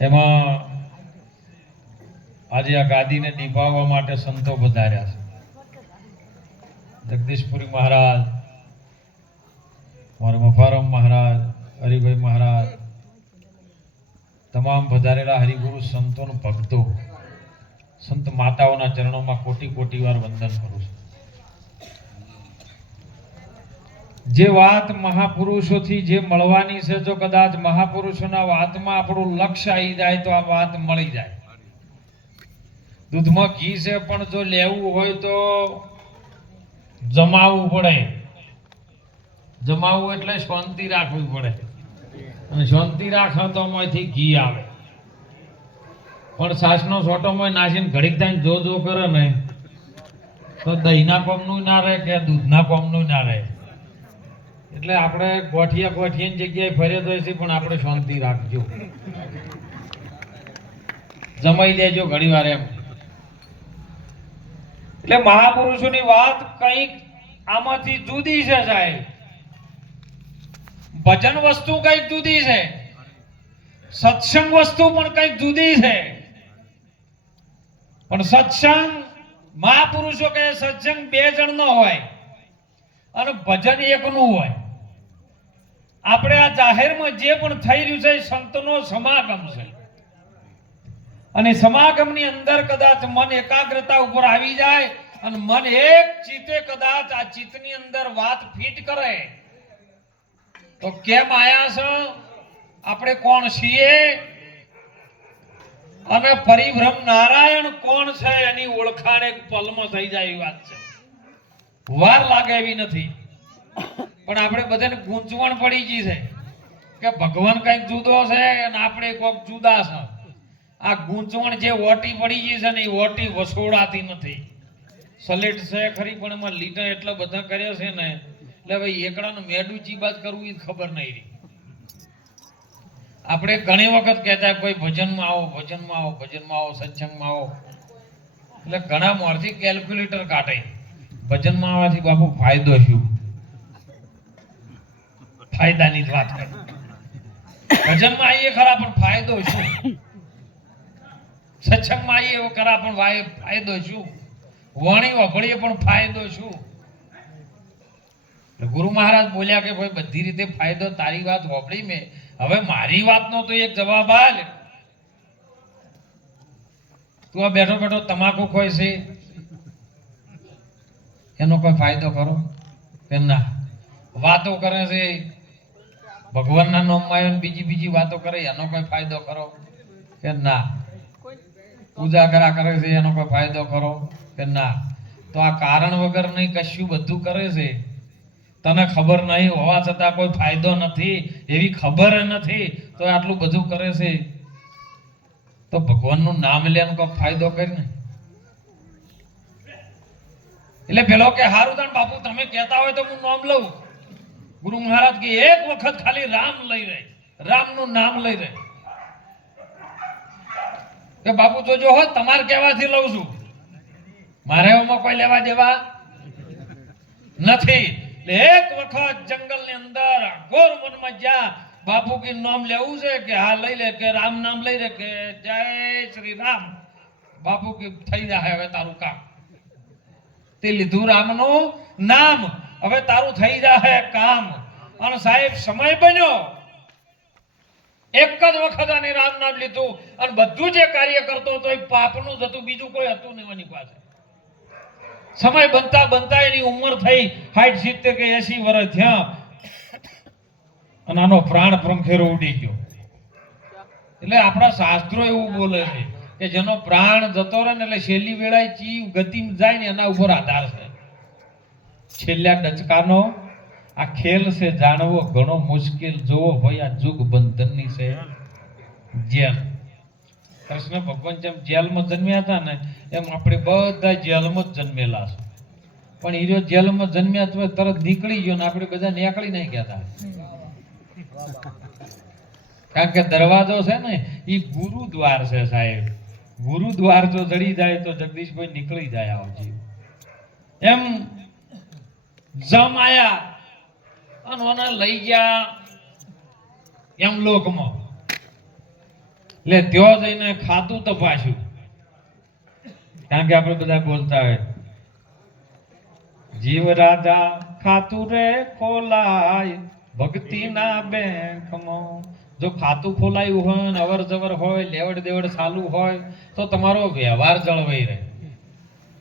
એમાં આજે આ ગાદીને નિભાવવા માટે સંતો વધાર્યા છે. જગદીશપુરી મહારાજ, મારા મફારમ મહારાજ, હરિભાઈ મહારાજ, તમામ વધારેલા હરિગુરુ સંતોનો ભક્તો, સંત માતાઓના ચરણોમાં કોટી કોટી વાર વંદન કરું છું. જે વાત મહાપુરુષોથી જે મળવાની છે, જો કદાચ મહાપુરુષોના વાતમાં આપણું લક્ષ્ય આવી જાય તો આ વાત મળી જાય. દૂધમાં ઘી છે, પણ જો લેવું હોય તો જમાવવું પડે. જમાવવું એટલે શાંતિ રાખવી પડે, અને શાંતિ રાખો તો એમાંથી ઘી આવે. પણ સાસનો સોટોમાં નાસીને ઘડીક થાય જો જો કરે ને તો દહીંના કોમનું ના રહે કે દૂધના કોમનું ના રહે. એટલે આપણે ગોઠિયાની જગ્યાએ ફર્યા તો છે, પણ આપણે શાંતિ રાખજો, જમાઈ લેજો ઘણી વાર એમ. એટલે મહાપુરુષોની વાત કંઈક આમાંથી જુદી છે સાહેબ. ભજન વસ્તુ કંઈક જુદી છે, સત્સંગ વસ્તુ પણ કંઈક જુદી છે. પણ સત્સંગ મહાપુરુષો કહે સત્સંગ બે જણનો હોય અને ભજન એકનું હોય. આપણે આ જાહેરમાં જે પણ થઈ રહ્યું છે સંતનો સમાગમ છે, અને સમાગમની અંદર કદાચ મન એકાગ્રતા ઉપર આવી જાય અને મન એક ચિત્તે કદાચ આ ચિત્તની અંદર વાત ફિટ કરે તો કેમ આયા છે, આપણે કોણ છીએ અને પરિભ્રમ નારાયણ કોણ છે એની ઓળખાણ એક પલમાં થઈ જાય એવી વાત છે. વાર લાગે એવી નથી. પણ આપણે બધાને ગૂંચવણ પડી ગઈ છે કે ભગવાન કઈક જુદો છે અને આપણે કોઈક જુદા છે. આ ગૂંચવણ જે ઓટી પડી ગઈ છે ને એ ઓટી વસોડાતી નથી. સલેટ છે ખરી, પણ એમાં લીટા એટલા બધા કર્યા છે ને એટલે ભાઈ એકડાનું મેડું ચીબાજ કરવું એ ખબર નહીં રહી. આપણે ઘણી વખત કહેતા કોઈ ભજનમાં આવો, ભજનમાં આવો, ભજનમાં આવો, સત્સંગમાં આવો, એટલે ઘણા મોરથી કેલ્ક્યુલેટર કાઢે ભજનમાં આવવાથી બાપુ ફાયદો શું? ફાયદાની જ વાત કરે. ભજનમાં આવીએ ખરા પણ ફાયદો શું? સત્સંગમાં આવીએ ખરા પણ ફાયદો શું? વાણી વભળીએ પણ ફાયદો શું? ગુરુ મહારાજ બોલ્યા કે ભાઈ બધી રીતે ફાયદો, તારી વાત વભળી મેં, હવે મારી વાતનો તો એક જવાબ આલ. તું આ બેઠો બેઠો તમાકુ ખોય છે, એનો કોઈ ફાયદો કરો કે ના? વાતો કરે છે ભગવાનના નામમાં, બીજી વાતો કરે, એનો કોઈ ફાયદો કરો કે ના? પૂજા કરે છે, એનો કોઈ ફાયદો કરો કે ના? તો આ કારણ વગર નહીં કશું બધું કરે છે, તને ખબર નહીં હોવા છતાં કોઈ ફાયદો નથી એવી ખબર નથી તો આટલું બધું કરે છે. તો ભગવાનનું નામ લેવાનો કોઈ ફાયદો કરીને. એટલે પેલો કે હારું તણ બાપુ તમે કહેતા હોય તો હું નામ લઉં. ગુરુ મહારાજ કે એક વખત ખાલી રામ લઈ રહે, રામનું નામ લઈ રહે. કે બાપુ જોજો હો, તમારે કહેવાથી લઉં છું, મારે એમાં કોઈ લેવા દેવા નથી. એક વખત જંગલની અંદર ઘોર વનમાં જ્યાં બાપુ કી નામ લેવું છે કે હા લઈ લે, કે રામ નામ લઈ લે, કે જય શ્રી રામ. બાપુ કી થઈ જાય હવે તારું કામ. તે લીધું રામનું નામ, હવે તારું થઈ જાય કામ. અને સાહેબ સમય બન્યો, એક જ વખત આને રામ નામ લીધું અને બધું જે કાર્ય કરતો હતો એ પાપનું જ હતું, બીજું કોઈ હતું નહીં એની પાસે. સમય બનતા બનતા એની ઉંમર થઈ 60, 70 કે 80 વર્ષ થયા અને આનો પ્રાણ પ્રંખેરો ઉડી ગયો. એટલે આપણા શાસ્ત્રો એવું બોલે છે કે જેનો પ્રાણ જતો રહે ને એટલે છેલ્લી વેળાએ ચી ગતિ જાય ને એના ઉપર આધાર છે. છેલ્લા ડચકાનો આ ખેલ છે જાણવો ઘણો મુશ્કેલ. જોવો ભાઈ આ જુગ બંધનની છે જેલ. કૃષ્ણ ભગવાન જેમ જેલમાં જન્મ્યા હતા ને એમ આપણે બધા જેલમાં જ જન્મેલા છે. પણ એ જેલમાં જન્મ્યા તો તરત નીકળી ગયો ને આપણે બધા નીકળી નહીં ગયા. કારણ કે દરવાજો છે ને એ ગુરુદ્વાર છે સાહેબ. ગુરુદ્વાર જો જડી જાય તો જગદીશભાઈ નીકળી જાય. આવજી એમ જમ આયા અને લઈ ગયા એમ લોકમાં. એટલે ત્યાં જઈને ખાતું તપાસ્યું, કારણ કે આપણે બધા બોલતા હોય જીવ રાજા ખાતું રે ખોલાય ભક્તિના બેંકમાં. જો ખાતું ખોલાયું હોય ને અવર જવર હોય, લેવડ દેવડ ચાલુ હોય તો તમારો વ્યવહાર જળવાઈ રહે.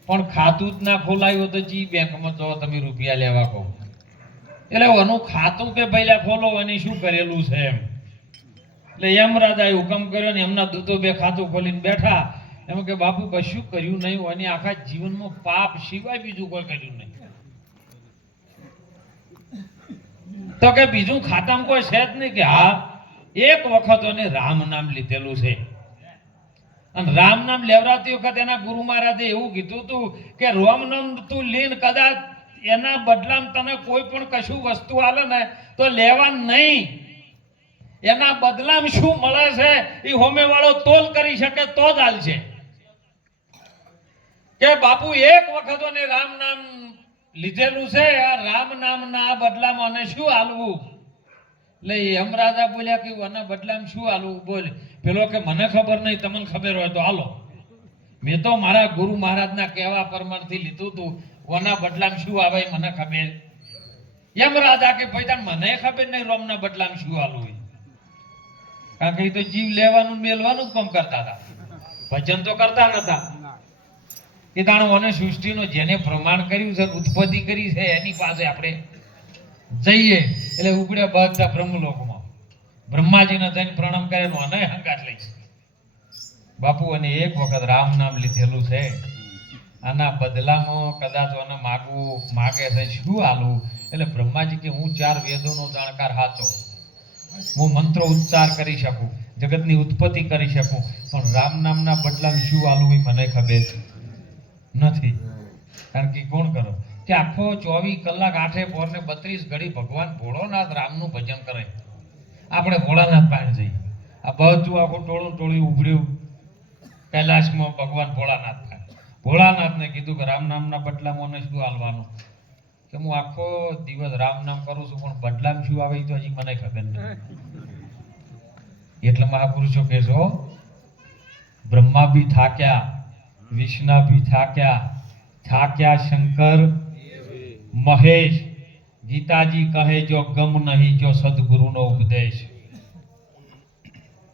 પણ ખાતું જ ના ખોલાયું તો જી બેંકમાં જો તમે રૂપિયા લેવા કહો, એટલે એનું ખાતું કે પહેલા ખોલો એની શું કરેલું છે એમ. એટલે એમ રાજાએ હુકમ કર્યો ને એમના દૂતો બે ખાતું ખોલીને બેઠા. એમ કે બાપુ કશું કર્યું નહીં, અને આખા જીવનમાં પાપ સિવાય બીજું કોઈ કર્યું નહીં. તો કે બીજું ખાતામાં કોઈ છે જ નહીં? કે હા, એક વખત એને રામ નામ લીધેલું છે, અને રામ નામ લેવરાતી વખત એના ગુરુ મહારાજે એવું કીધું હતું કે રામ નામ તું લીન કદાચ એના બદલામાં તને કોઈ પણ કશું વસ્તુ આલે ને તો લેવા નહીં. એના બદલામાં શું મળે છે એ હોમે વાળો તોલ કરી શકે તો જ હાલશે. કે બાપુ એક વખત એને રામ નામ લીધેલું છે, આ રામ નામ ના બદલામાં અને શું હાલવું? એટલે એમ રાજા બોલ્યા કે આના બદલામાં શું હાલવું? બોલ. પેલો કે મને ખબર નહીં, તમને ખબર હોય તો હાલો. મેં તો મારા ગુરુ મહારાજના કહેવા પ્રમાણથી લીધું હતું, ઓના બદલામાં શું આવે મને ખબર. એમ રાજા કે ભાઈ તને મને ખબર નહીં રોમના બદલામાં શું હાલવું. કારણ કે એ તો જીવ લેવાનું મેલવાનું જ કામ કરતા હતા, ભજન તો કરતા નતા. એ તાણું અને સૃષ્ટિનો જેને પ્રમાણ કર્યું છે, ઉત્પત્તિ કરી છે, એની પાસે આપણે જઈએ એટલે ઉપડ્યા બધા બ્રહ્મલોકમાં બ્રહ્માજીને જઈને પ્રણામ કરે અને હંગાટ લઈ. બાપુ અને એક વખત રામ નામ લીધેલું છે, આના બદલામાં કદાચ એને માગવું માગે છે શું હાલવું? એટલે બ્રહ્માજી કે હું 4 વેદોનો જાણકાર હાચો, હું મંત્રો ઉચ્ચાર કરી શકું, જગતની ઉત્પત્તિ કરી શકું, પણ રામ નામના બદલામાં શું હાલવું એ મને ખબર નથી. કારણ કે કોણ કરો કે આખો 24 કલાક 8 પોર ને 32 ઘડી ભગવાન ભોળોનાથ રામનું ભજન કરે. આપણે ભોળાનાથ પાસે જઈએ, આ બધું આખું ટોળું ઉભર્યું કૈલાસમાં ભગવાન ભોળાનાથ પાસે. ભોળાનાથને કીધું કે રામ નામના બદલામાં મને શું હાલવાનું? કે હું આખો દિવસ રામ નામ કરું છું, પણ બદલામાં શું આવે તો હજી મને ખબર નથી. એટલે મહાપુરુષો કહેશો બ્રહ્મા બી થાક્યા, વિષ્ણુ બી થાક્યા શંકર મહેશ. ગીતાજી કહે જો ગમ નહીં જો સદગુરુનો ઉપદેશ.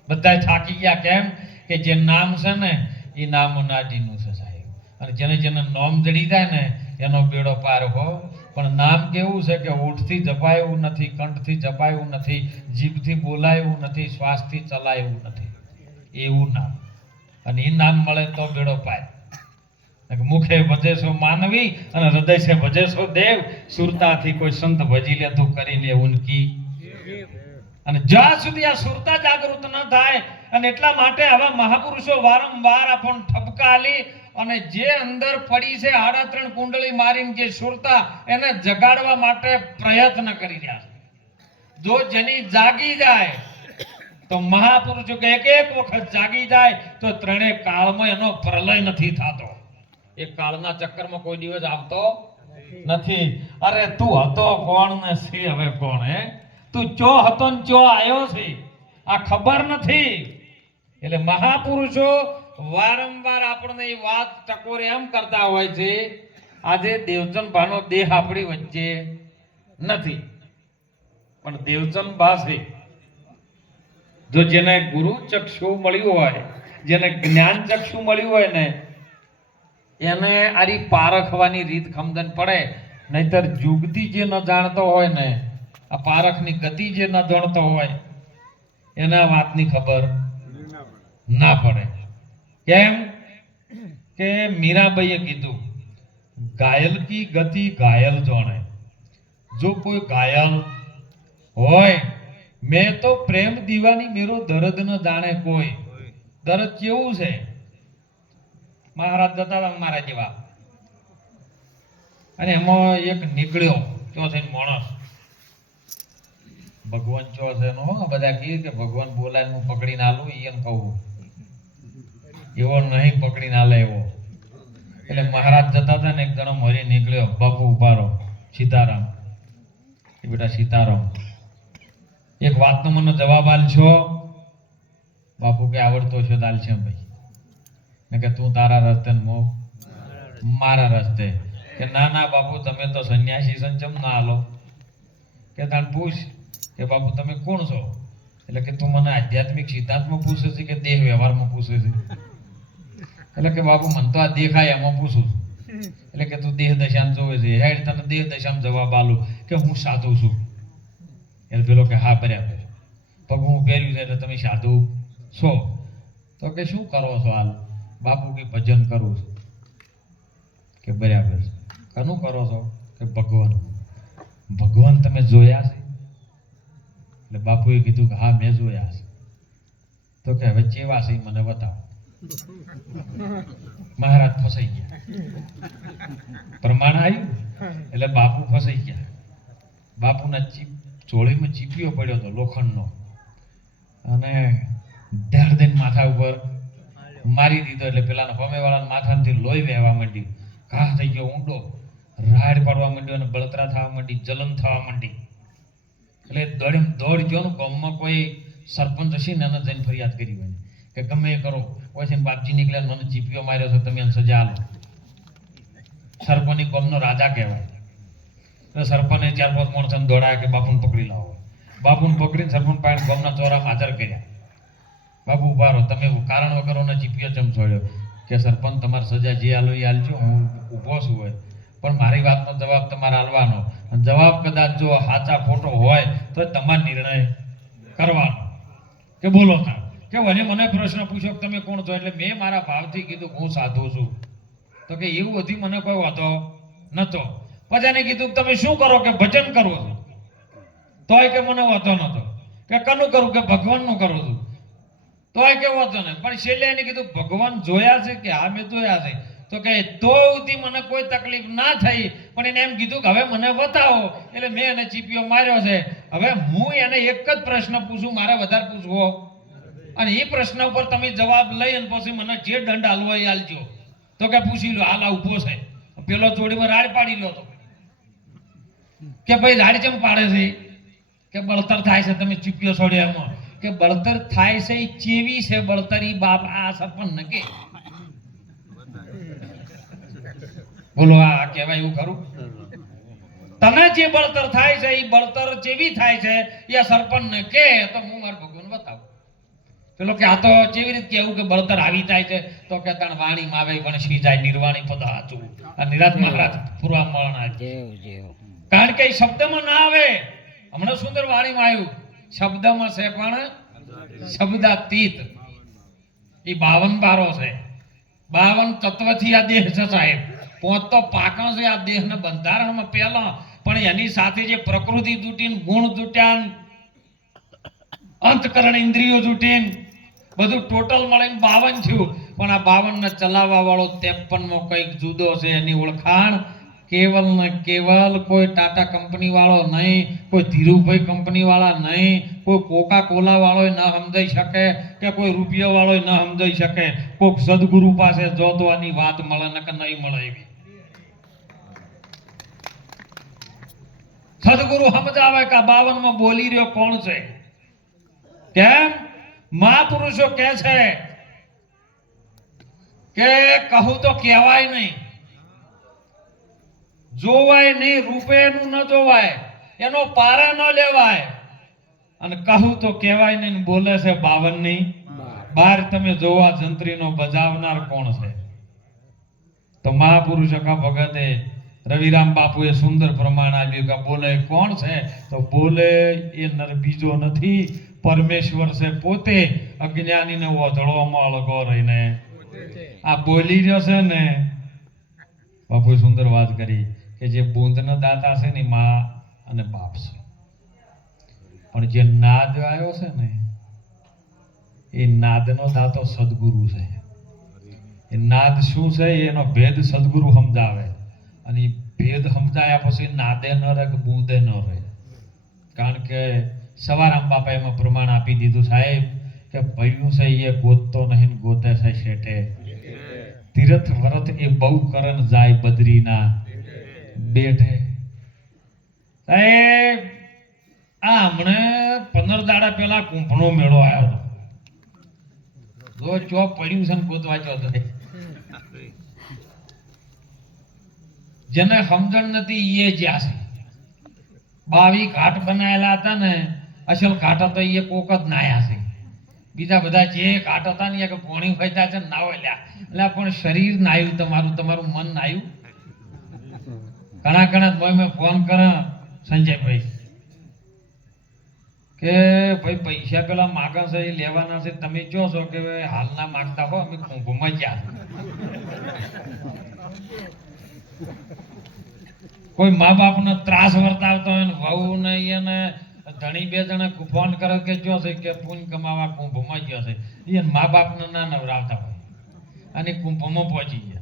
બધા થાકી ગયા. કેમ કે જે નામ છે ને એ નામ નાડીનું છે સાહેબ, અને જેને જેને નામ જડી જાય ને એનો બેડો પાર હો. પણ નામ કેવું છે કે ઓઠથી જપાયું નથી, કંઠથી જપાયું નથી, જીભથી બોલાયું નથી, શ્વાસથી ચલાયું નથી, એવું નામ. અને એ નામ મળે તો બેડો પાર. મુખે ભજેશો માનવી અને હૃદય છે ભજેશો દેવ. સુરતાથી કોઈ સંત ભજી લે તો કરી લે ઉનકી. અને જ્યાં સુધી આ સુરતા જાગૃત ન થાય, અને એટલા માટે આવા મહાપુરુષો વારંવાર આપણ ઠપકાલી અને જે અંદર પડી છે 3.5 કુંડળી મારીને જે સુરતા એને જગાડવા માટે પ્રયત્ન કરી રહ્યા છે. જો જેની જાગી જાય તો મહાપુરુષો કે એક વખત જાગી જાય તો 3 કાળમાં એનો પ્રલય નથી થતો. એ કાળના ચક્કરમાં કોઈ દિવસ આવતો નથી. અરે તું હતો કોણ ને સી હવે કોણ? હે તું ચો હતો ને ચો આવ્યો છે આ ખબર નથી. એટલે મહાપુરુષો વારંવાર આપણને એ વાત ટકોરે એમ કરતા હોય છે. આજે દેવચંદ ભાનો દેહ આપણી વચ્ચે નથી, પણ દેવચંદ બા છે. જો જેને ગુરુ ચક્ષુ મળ્યું હોય, જેને જ્ઞાન ચક્ષુ મળ્યું હોય ને એને આરી પારખવાની રીત ખમદન પડે. નહીતર જુગતી જે ન જાણતો હોય ને, આ પારખની ગતિ જે ન જાણતો હોય એના વાતની ખબર ના પડે. કેમ કે મીરાબાઈએ કીધું ઘાયલ કી ગતિ ઘાયલ જાણે. જો કોઈ ઘાયલ હોય, મેં તો પ્રેમ દીવાની મેરો દર્દ ન જાણે કોઈ. દર્દ કેવું છે? મહારાજ જતા હતા મારા જેવા, અને એમાં એક નીકળ્યો ચો થઈને માણસ. ભગવાન ચો છે નો બધા કહે કે ભગવાન બોલાય હું પકડીને આલું એમ કહું, એવો નહીં પકડીને આલે એવો. એટલે મહારાજ જતા હતા ને એક જણો મરી નીકળ્યો. બાપુ ઉભારો, સીતારામ. એ બેટા સીતારામ, એક વાતનો મને જવાબ આલશો? બાપુ કે આવડતો છે દાલ છે ભાઈ. મેં કે તું તારા રસ્તે ને મો મારા રસ્તે. કે ના ના બાપુ તમે તો સંન્યાસી સંચમ ના હાલો. કે તાણ પૂછ કે બાપુ તમે કોણ છો? એટલે કે તું મને આધ્યાત્મિક સિદ્ધાંતમાં પૂછે છે કે દેહ વ્યવહારમાં પૂછે છે? એટલે કે બાપુ મને તો આ દેખાય એમાં પૂછું છું. એટલે કે તું દેહ દશામાં જોવે છે. હેડ તને દેહ દશામાં જવાબ આલું કે હું સાધુ છું. એટલે પેલો કે હા બરાબર, પગું પહેર્યું છે એટલે તમે સાધુ છો. તો કે શું કરો છો હાલ? બાપુ કે ભજન કરું છું. કે બરાબર, કનું કરો છો? કે ભગવાન. ભગવાન તમે જોયા છે? એટલે બાપુએ કીધું કે હા મેં જોયા છે. તો કે હવે ચેવા છે મને બતાવો. મહારાજ ફસાઈ ગયા. પ્રમાણ આવ્યું એટલે બાપુ ફસાઈ ગયા. બાપુના ચોળીમાં ચીપિયો પડ્યો હતો લોખંડનો, અને ધડ દઈને માથા ઉપર મારી દીધો. એટલે પેલા હોમેવાળાના માથામાંથી લોહી વહેવા માંડ્યું. ઘા થઈ ગયો ઊંડો, રાડ પાડવા માંડ્યો અને બળતરા થવા માંડી, જલન થવા માંડી. એટલે દોડ ગયો ને ગામમાં કોઈ સરપંચ હશે ને એને જઈને ફરિયાદ કરી હોય કે ગમે એ કરો, કોઈ છે બાપજી નીકળ્યા મને ચીપિયો માર્યો છે, તમે એને સજા આલો. સરપંચ ગામનો રાજા કહેવાય. એટલે સરપંચે 4-5 માણસોને દોડાયા કે બાપુને પકડી લાવો. બાપુને પકડીને સરપંચ પાસે ગામના ચોરામાં હાજર કર્યા. બાપુ ઉભા રહો, તમે કારણ વગરનો ચીપિયો ચમ છોડ્યો? કે સરપંચ તમારે સજા જે આલો એ આલજો, હું ઊભો છું હોય, પણ મારી વાતનો જવાબ તમારે આલવાનો. અને જવાબ કદાચ જો સાચા ખોટો હોય તો તમારે નિર્ણય કરવાનો. કે બોલો તા કે મને પ્રશ્ન પૂછ્યો કે તમે કોણ છો? એટલે મેં મારા ભાવથી કીધું હું સાધુ છું. તો કે એવું બધી મને કોઈ વાંધો નતો. પછી એને કીધું તમે શું કરો? કે ભજન કરું છું. તોય કે મને વાંધો નતો. કે કનું કરું? કે ભગવાનનું કરું છું. તોય કે વાંધો નહીં. પણ છેલ્લે એને કીધું ભગવાન જોયા છે? કે હા મેં જોયા છે. તો કે તો સુધી મને કોઈ તકલીફ ના થઈ, પણ એને એમ કીધું કે હવે મને બતાવો. એટલે મેં એને ચીપિયો માર્યો છે. હવે હું એને એક જ પ્રશ્ન પૂછું, મારે વધારે પૂછવો, અને એ પ્રશ્ન ઉપર તમે જવાબ લઈ અને પછી મને જે દંડ હાલવો એ હાલજો. તો કે પૂછી લો, હાલ ઉભો છે. પેલો જોડીમાં રાડ પાડી લો. તો કે ભાઈ રાડ કેમ પાડે છે? કે બળતર થાય છે, તમે ચીપિયો છોડ્યો એમાં. કે બળતર થાય છે એ ચેવી છે બળતરી? બાપ આ સરપંચ ને કે બોલો આ કહેવાય એવું ખરું? તને જે બળતર થાય છે એ બળતર જેવી થાય છે એ સરપંચ ને કે તો હું મારા ભગવાન બતાવું. પેલો કે આ તો કેવી રીતે કેવું કે બળતર આવી જાય છે? તો કે તણ વાણી માં આવે પણ સી જાય નિર્વાણી પદ હાચું. આ નિરાત મહારાજ પૂરવા મળના કારણ કે એ શબ્દમાં ના આવે. હમણાં સુંદર વાણીમાં આવ્યું, શબ્દમાં છે પણ શબ્દાતીત. એ 52 બારો છે, 52 તત્વથી આ દેહ છે સાહેબ. 5 તો પાકા છે આ દેહના બંધારણમાં પહેલા, પણ એની સાથે જે પ્રકૃતિ જૂટીને ગુણ જૂટ્યા, અંતકરણ ઇન્દ્રિયો જૂટીને બધું ટોટલ મળીને 52 થયું. પણ આ 52 ને ચલાવવા વાળો 53 માં કઈક જુદો છે. એની ઓળખાણ કેવલ ને કેવલ કોઈ ટાટા કંપની વાળો નહીં, કોઈ ધીરુભાઈ કંપની વાળા નહીં, કોઈ કોકા કોલા વાળો ન સમજાઈ શકે, કે કોઈ રૂપિયા વાળો ન સમજાઈ શકે. કોઈક સદગુરુ પાસે જો તો આની વાત મળે ને કે નહીં મળે. એવી સદગુરુ સમજાવે કે 52 માં બોલી રહ્યો કોણ છે. કેમ મહાપુરુષો કે છે કે કહું તો કહેવાય નહીં, જોવાય નહીં, રૂપેનું ન જોવાય, એનો પારા ન લેવાય, અને કહું તો કહેવાય નહીં. બોલે છે 52 ની બાર. તમે જોવા જંત્રીનો બજાવનાર કોણ છે? તો મહાપુરુષ કા ભગતે રવિરામ બાપુએ સુંદર પ્રમાણ આપ્યું કે બોલે કોણ છે? તો બોલે એ નર બીજો નથી, પરમેશ્વર છે પોતે. અજ્ઞાનીને ઓધળોમાં અળગો રહીને આ બોલી રહ્યો છે ને. બાપુએ સુંદર વાત કરી કે જે બુંદના દાતા છે ને માં અને બાપ છે, પણ જે નાદ આવ્યો છે ને એ નાદનો દાતો સદગુરુ છે. એ નાદ શું છે એનો ભેદ સદગુરુ સમજાવે, અને એ ભેદ સમજાયા પછી નાદે ન રહે કે બુંદે ન રહે. કારણ કે સવારામ બાપા એમાં પ્રમાણ આપી દીધું સાહેબ કે ભયું છે એ ગોતતો નહીં, ગોતે છે શેઠે. તીર્થ વ્રત એ બહુ કરન જાય બદ્રીના બેઠે. સાહેબ આ હમણે 15 દાડા પહેલા કુંભનો મેળો આવ્યો હતો. જો ચો પડ્યું છે ને ગોતવા ચો તો જેને સમજણ નથી એ જ્યાં છે 22 ઘાટ બનાયેલા હતા ને અસલ ઘાટ તો એ કોક જ નાયા છે બીજા બધા જે ઘાટ હતા ને કે પોણી ફેતા છે નાવ લ્યા એટલે પણ શરીર નાયું તમારું મન નાયું ઘણા મેં ફોન કર્યા સંજયભાઈ કે ભાઈ પૈસા પેલા માગા છે એ લેવાના છે તમે કહો છો કે હાલના માગતા હો અમે કુંભમાં ગયા કોઈ મા બાપનો ત્રાસ વર્તાવતો હોય ને વહુ ને એને ધણી બે જણા ફોન કરે કે જો છે કે પૂન કમાવા કુંભમાં ગયો છે એ મા બાપને ના નવરાવતા હોય અને કુંભમાં પહોંચી ગયા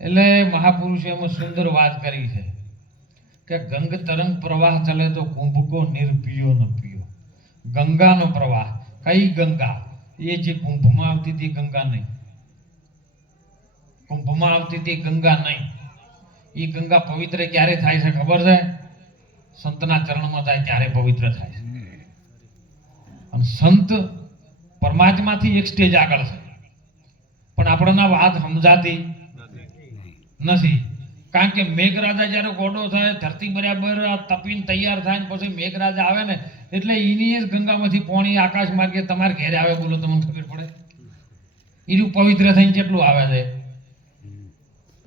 એટલે મહાપુરુષે એમાં સુંદર વાત કરી છે કે ગંગ તરંગ પ્રવાહ ચલે તો કુંભ કો નિર્પિયો ન પિયો ગંગાનો પ્રવાહ કઈ ગંગા એ જે કુંભમાં આવતી હતી ગંગા નહીં કુંભમાં આવતી હતી ગંગા નહીં એ ગંગા પવિત્ર ક્યારે થાય છે ખબર છે સંતના ચરણમાં થાય ત્યારે પવિત્ર થાય છે અને સંત પરમાત્માથી એક સ્ટેજ આગળ છે પણ આપણને વાત સમજાતી નથી કારણ કે મેઘરાજા જ્યારે ગોડો થાય ધરતી બરાબર તપીને તૈયાર થાય ને પછી મેઘરાજા આવે ને એટલે એની જ ગંગામાંથી પોણી આકાશ માર્ગે તમારે ઘેરે આવે બોલો તમને ખબર પડે એનું પવિત્ર થઈને કેટલું આવે છે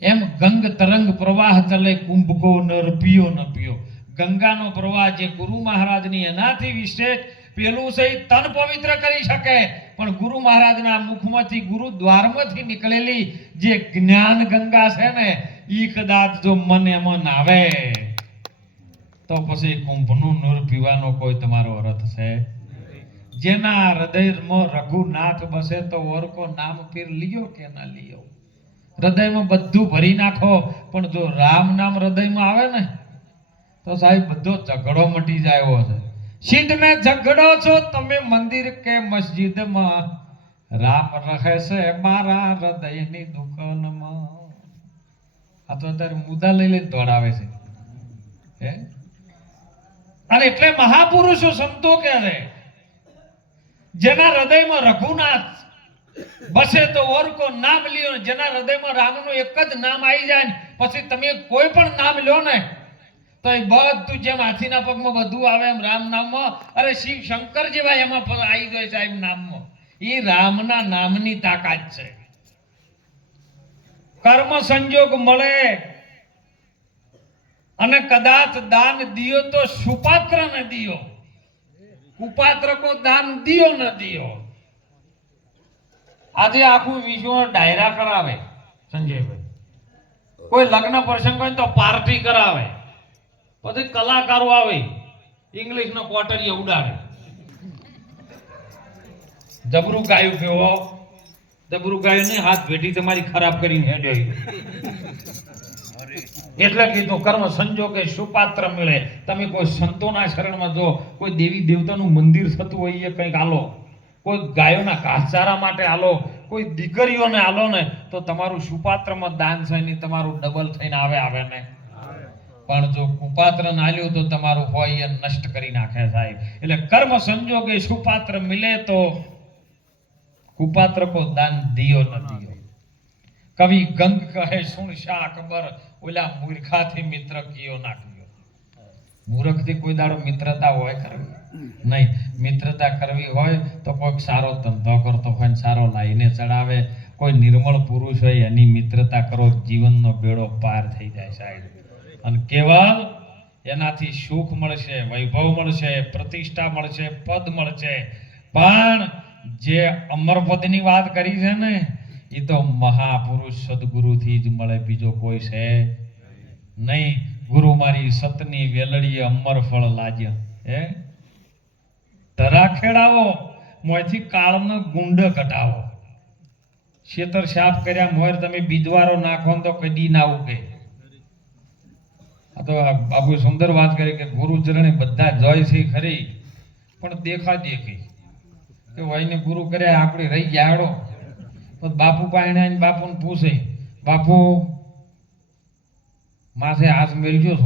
એમ ગંગ તરંગ પ્રવાહ ચલે કુંભ કો નર પિયો ન પિયો ગંગાનો પ્રવાહ જે ગુરુ મહારાજની એનાથી વિશેષ પેલું છે તન પવિત્ર કરી શકે પણ ગુરુ મહારાજના મુખમાંથી ગુરુ દ્વારમાંથી નીકળેલી જે જ્ઞાન ગંગા છે ને ઈ કદાચ જો મન એમાં આવે તો પછી કુંભનું નૂર પીવાનો કોઈ તમારો અર્થ છે જેના હૃદયમાં રઘુનાથ બસે તો ઓર કો નામ ફિર લિયો કે ના લિયો હૃદયમાં બધું ભરી નાખો પણ જો રામ નામ હૃદયમાં આવે ને તો સાહેબ બધો ઝઘડો મટી જાય એવો છે સિદ્ધ ને ઝઘડો છો તમે મંદિર કે મસ્જિદમાં રામ રહે છે મારા હૃદયની દુકાનમાં આ તો અત્યારે મુદ્દા લઈ લઈને દોડાવે છે હે અને એટલે મહાપુરુષો સંતો કહે છે જેના હૃદયમાં રઘુનાથ બસે તો ઓર કો નામ લ્યો જેના હૃદયમાં રામનું એક જ નામ આવી જાય ને પછી તમે કોઈ પણ નામ લ્યો ને તો એ બધું જેમ હાથીના પગમાં બધું આવે એમ રામ નામમાં અરે શિવ શંકર જેવા એમાં આવી જાય સાહેબ નામમાં એ રામના નામની તાકાત છે કર્મ સંજોગ મળે અને કદાચ દાન દિયો તો સુપાત્ર ન દિયો કુપાત્ર કો દાન દિયો ન દિયો આજે આખું વિશ્વ ડાયરા કરાવે સંજયભાઈ કોઈ લગ્ન પ્રસંગ હોય તો પાર્ટી કરાવે પછી કલાકારો આવે ઇંગ્લિશ નો ક્વાર્ટરીએ ઉડાડે જબરું ગાયું કેવો જબરું ગાયું નહીં હાથ ભેટી તમારી ખરાબ કરીને હેડે એટલે કીધું કર્મ સંજોગે સુપાત્ર મળે તમે કોઈ સંતોના શરણમાં જો કોઈ દેવી દેવતાનું મંદિર થતું હોય એ કંઈક આલો કોઈ ગાયોના ઘાસચારા માટે આલો કોઈ દીકરીઓને આલો ને તો તમારું સુપાત્રમાં દાન છે ને તમારું ડબલ થઈને આવે ને પણ જો કુપાત્ર નાલ્યું તો તમારું હોય એ નષ્ટ કરી નાખે સાહેબ એટલે કર્મ સંજોગે સુપાત્ર મિલે તો કુપાત્ર કો દાન દિયો ન દિયો કવિ ગંગ કહે સુન શાહ અકબર ઓલા મૂર્ખાથી મિત્ર કિયો ના કિયો મૂર્ખથી કોઈ દાડો મિત્રતા હોય કરવી નહીં મિત્રતા કરવી હોય તો કોઈક સારો ધંધો કરતો હોય ને સારો લાઈને ચડાવે કોઈ નિર્મળ પુરુષ હોય એની મિત્રતા કરો જીવનનો બેડો પાર થઈ જાય સાહેબ અને કેવલ એનાથી સુખ મળશે વૈભવ મળશે પ્રતિષ્ઠા મળશે પદ મળશે પણ જે અમર પદની વાત કરી છે ને એ તો મહાપુરુષ સદગુરુથી જ મળે બીજો કોઈ છે નહીં ગુરુ મારી સતની વેલડીએ અમર ફળ લાજ્યા હે ધરા ખેડાવો મોયથી કાળનો ગુંડ કટાવો ખેતર સાફ કર્યા મોર તમે બીજવારો નાખો તો કદી ના ઉગે આ તો બાબુ સુંદર વાત કરી કે ગુરુ ચરણે બધા જય છે ખરી પણ દેખા દેખી કે ભાઈને ગુરુ કર્યા આપણે રહી જાડો તો બાપુ પાણે બાપુને પૂછે બાપુ માથે હાથ મેલજો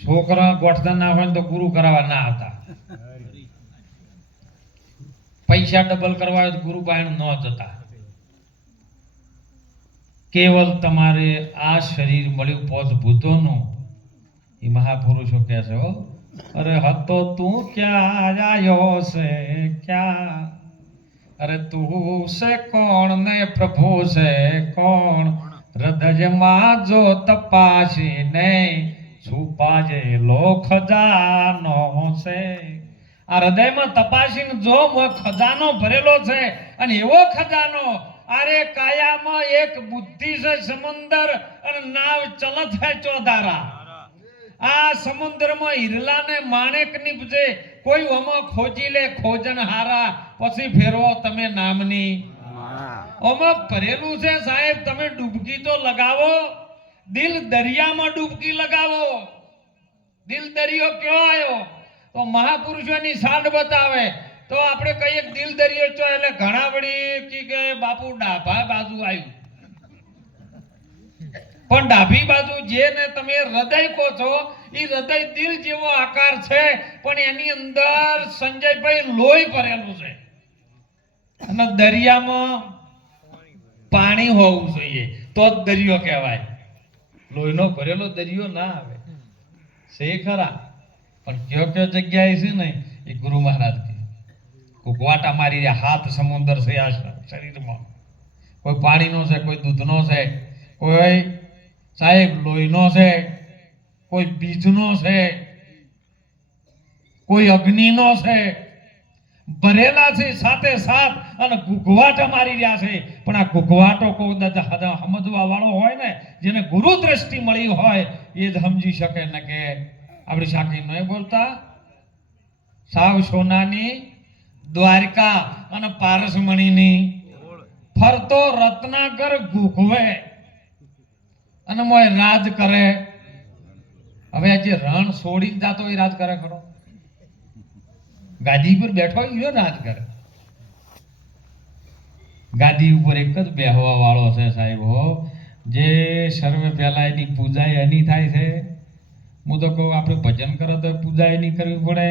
છોકરા ગોઠતા ના હોય તો ગુરુ કરાવવા ના આવતા પૈસા ડબલ કરવા હોય તો ગુરુ પાસે ન જતા. કેવલ તમારે આ શરીર મળ્યું પોત ભૂતોનું, એ મહાપુરુષો કહે છે હો, અરે હતો તું ક્યાં આયો છે ક્યાં, અરે તું છે કોણ ને પ્રભુ છે કોણ, હૃદયમાં જો તપાસી ને છુપાયેલો ખજાનો છે. આ હૃદયમાં તપાસીને જો ખજાનો ભરેલો છે, અને એવો ખજાનો, અરે કાયામાં એક બુદ્ધિ છે સમંદર, અને નાવ ચલત હે ચોધારા. આ સમુદ્રમાં હીરલા ને માણેક નીપજે, કોઈ ઓમાં ખોજી લે ખોજન હારા, પછી ફેરવો તમે નામની. ઓમાં ભરેલું છે સાહેબ. તમે ડૂબકી તો લગાવો, દિલ દરિયામાં ડૂબકી લગાવો. દિલ દરિયો ક્યો આવ્યો? તો મહાપુરુષોની સાંડ બતાવે. તો આપણે કહીએ દિલ દરિયો છો એટલે ઘણા વળી કે બાપુ ડાભા બાજુ આવ્યું, પણ ડાભી બાજુ જેને તમે હૃદય કહો છો, એ હૃદય દિલ જેવો આકાર છે, પણ એની અંદર સંજયભાઈ લોહી ભરેલું છે. અને દરિયામાં પાણી હોવું જોઈએ તો જ દરિયો કહેવાય. લોહીનો ભરેલો દરિયો ના આવે. છે ખરા, પણ કયો કયો જગ્યાએ છે ને એ ગુરુ મહારાજ કે કુકવાટા મારી રહ્યા. હાથ સમુદર છે આ શરીરમાં. કોઈ પાણીનો છે, કોઈ દૂધનો છે, કોઈ સાહેબ લોહીનો છે, કોઈ બીજનો છે, કોઈ અગ્નિનો છે. ભરેલા છે સાથે સાથ, અને ગુગવાટા મારી રહ્યા છે. પણ આ ગુગવાટો કોઈ સમજવા વાળો હોય ને, જેને ગુરુ દ્રષ્ટિ મળી હોય, એ જ સમજી શકે ને કે આપણી સાખી નહીં બોલતા. સાવ સોનાની દ્વારકા અને પારસમણીની ફરતો રત્નાકર ગુગવે અને મોય રાજ કરે. હવે જે રણ છોડીને જાતો એ રાજ કરે ખરો? ગાદી ઉપર બેઠો એ રાજ કરે. ગાદી ઉપર એક જ બેહવા વાળો છે સાહેબ હો, જે સર્વે પહેલા એની પૂજા એની થાય છે. હું તો કહું આપણે ભજન કરો તો પૂજા એની કરવી પડે,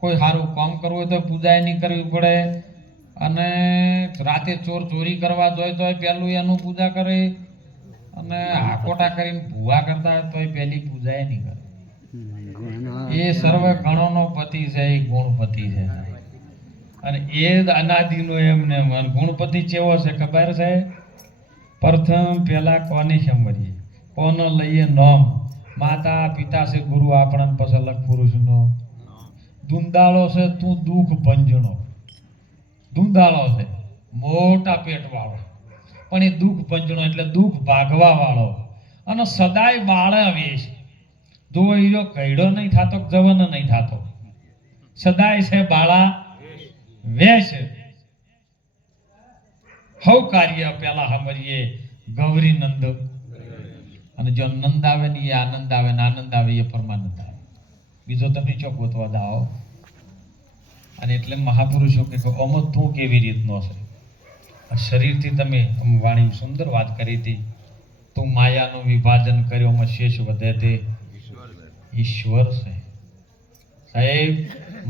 કોઈ સારું કામ કરવું હોય તો પૂજા એની કરવી પડે, અને રાતે ચોરી કરવા જોઈએ તો પહેલું એનું પૂજા કરે, અને હાકોટા કરીને ભૂવા કરતા હોય તો પહેલી પૂજા એની કરે. એ સર્વ ગણોનો પતિ છે, એ ગુણપતિ છે. અને એ અનાદિનો એમને ગુણપતિ કેવો છે ખબર છે? પ્રથમ પેલા કોને સમજીએ, કોનો લઈએ નામ. માતા પિતા છે ગુરુ આપણા, પછી અલગ પુરુષનો. દુંદાળો છે તું દુઃખ ભંજણો. દુંદાળો છે મોટા પેટ વાળો, પણ એ દુઃખ ભંજણો એટલે દુઃખ ભાગવા વાળો, અને સદાય બાળ વેશ. જો હીરો કઈડો નહીં થતો, જવન નહીં થતો, સદાય છે બાળા વેશ. હવ કાર્ય પેલા સમજીએ ગૌરી નંદ. અને જો નંદ આવે ને એ આનંદ આવે, ને આનંદ આવે એ પરમાનંદ આવે. બીજો તમે ચો ગોતવા દાઓ. અને એટલે મહાપુરુષો કે ઓમો તું કેવી રીતનો છે? શરીરથી તમે વાણી સુંદર વાત કરી હતી. તું માયાનું વિભાજન કર્યો, શેષ વધે તે ઈશ્વર છે સાહેબ.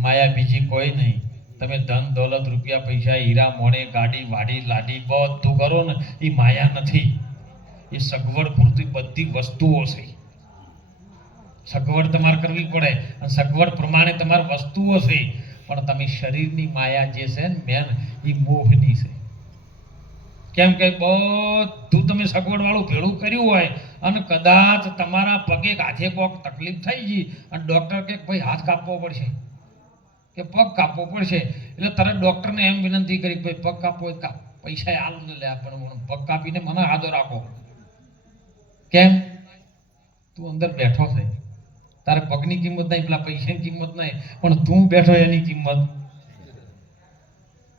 માયા બીજી કોઈ નહીં. તમે ધન દોલત રૂપિયા પૈસા હીરા મોણે ગાડી વાડી લાડી બધું કરો ને, એ માયા નથી. એ સગવડ પૂરતી બધી વસ્તુઓ છે. સગવડ તમારે કરવી પડે, અને સગવડ પ્રમાણે તમારી વસ્તુઓ છે. પણ તમે શરીરની માયા જે છે ને મેન, એ મોહની છે. કેમ કે બધું તમે સગવડ વાળું ભેળું કર્યું હોય, અને કદાચ તમારા પગે હાથે કોક તકલીફ થઈ ગઈ, અને ડોક્ટર કે ભાઈ હાથ કાપવો પડશે કે પગ કાપવો પડશે, એટલે તરત ડોક્ટરને એમ વિનંતી કરી ભાઈ પગ કાપવો હોય પૈસા હાલ ને લે, પણ પગ કાપીને મને હાથો રાખો. કેમ? તું અંદર બેઠો છે, તારે પગની કિંમત નહીં, પેલા પૈસાની કિંમત નહીં, પણ તું બેઠો એની કિંમત.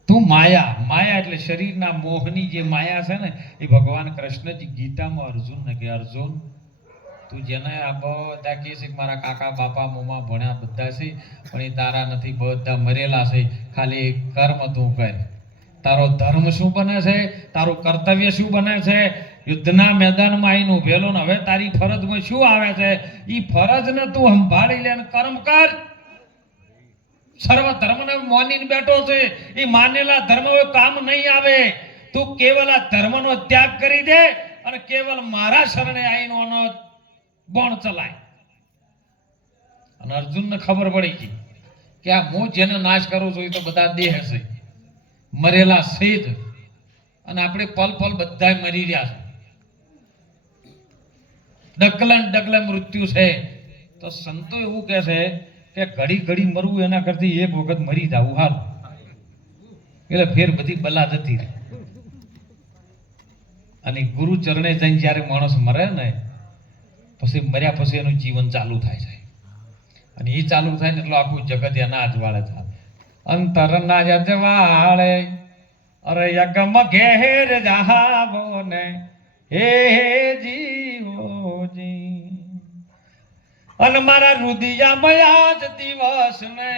તું માયા. માયા એટલે શરીરના મોહની જે માયા છે ને, એ ભગવાન કૃષ્ણજી ગીતામાં અર્જુનને કે અર્જુન તું જેને આ બધા કહે છે કે મારા કાકા બાપા મોમા ભણ્યા બધા છે, પણ એ તારા નથી, બધા મરેલા છે. ખાલી કર્મ તું કર. તારો ધર્મ શું બને છે, તારું કર્તવ્ય શું બને છે, યુદ્ધના મેદાનમાં આવીને ઉભેલો ને હવે તારી ફરજમાં શું આવે છે, એ ફરજને તું સંભાળી લે, કર્મ કર. સર્વ ધર્મને માનીને બેઠો છે, એ માનેલા ધર્મ હવે કામ નહીં આવે. તું કેવલ આ ધર્મનો ત્યાગ કરી દે અને કેવલ મારા શરણે આવીનો બોણ ચલાય. અને અર્જુનને ખબર પડી ગઈ કે આ હું જેને નાશ કરું છું એ તો બધા દેહ છે, મરેલા છે જ, અને આપણે પલ પલ બધા મરી રહ્યા છે, ડગલે ને ડગલે મૃત્યુ છે. તો સંતો એવું કહે છે કે ઘડી ઘડી મરવું એના કરતી એક વખત મરી જવું હાલ, એટલે ફેર બધી બલા જતી રહે. અને ગુરુ ચરણે જઈને જ્યારે માણસ મરે ને પછી મર્યા પછી એનું જીવન ચાલુ થાય છે, અને એ ચાલુ થાય ને એટલે આખું જગત એના અજવાળે થાય. અંતરના અજવાળે અરે યગમ ઘેર જહાવો ને હે જીવોજી, અને મારા રુદિયામાં આજ દિવસ ને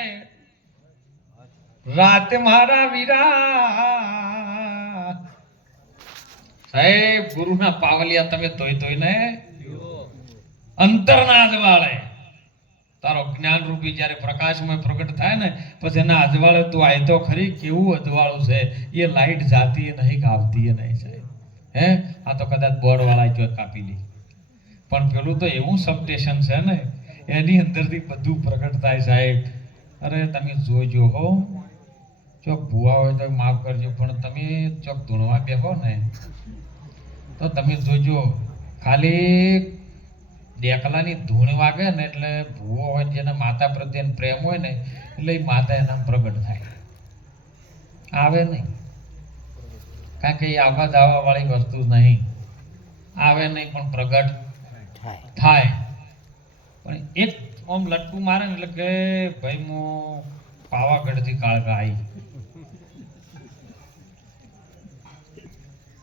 રાત મારા વીરા. સાહેબ ગુરુના પાવલિયા તમે તોય ને અંતરના અજવાળે તારો જ્ઞાન રૂપી જ્યારે પ્રકાશમાં પ્રગટ થાય ને પછી એના અજવાળે તું આય તો ખરી કેવું અજવાળું છે, એ લાઈટ જાતી નહીં કે આવતી નહીં સાહેબ. હે આ તો કદાચ બોર્ડ વાળા જો કાપી લી, પણ પેલું તો એવું સબસ્ટેશન છે ને એની અંદરથી બધું પ્રગટ થાય સાહેબ. અરે તમે જોજો હો, ચોક ભૂવા હોય તો માફ કરજો, પણ તમે ચોક ધૂણવા બેહો ને તો તમે જોજો ખાલી ડેકલાની ધૂણ વાગે ને એટલે ભૂવો હોય જેના માતા પ્રત્યે પ્રેમ હોય ને એટલે એ માતા એના પ્રગટ થાય, આવે નહીં. કારણ કે એ આવવા જવા વાળી વસ્તુ નહીં, આવે નહીં પણ પ્રગટ થાય. પણ એક આમ લટકું મારે ને એટલે કે ભાઈ હું પાવાગઢથી કાળકા આવી,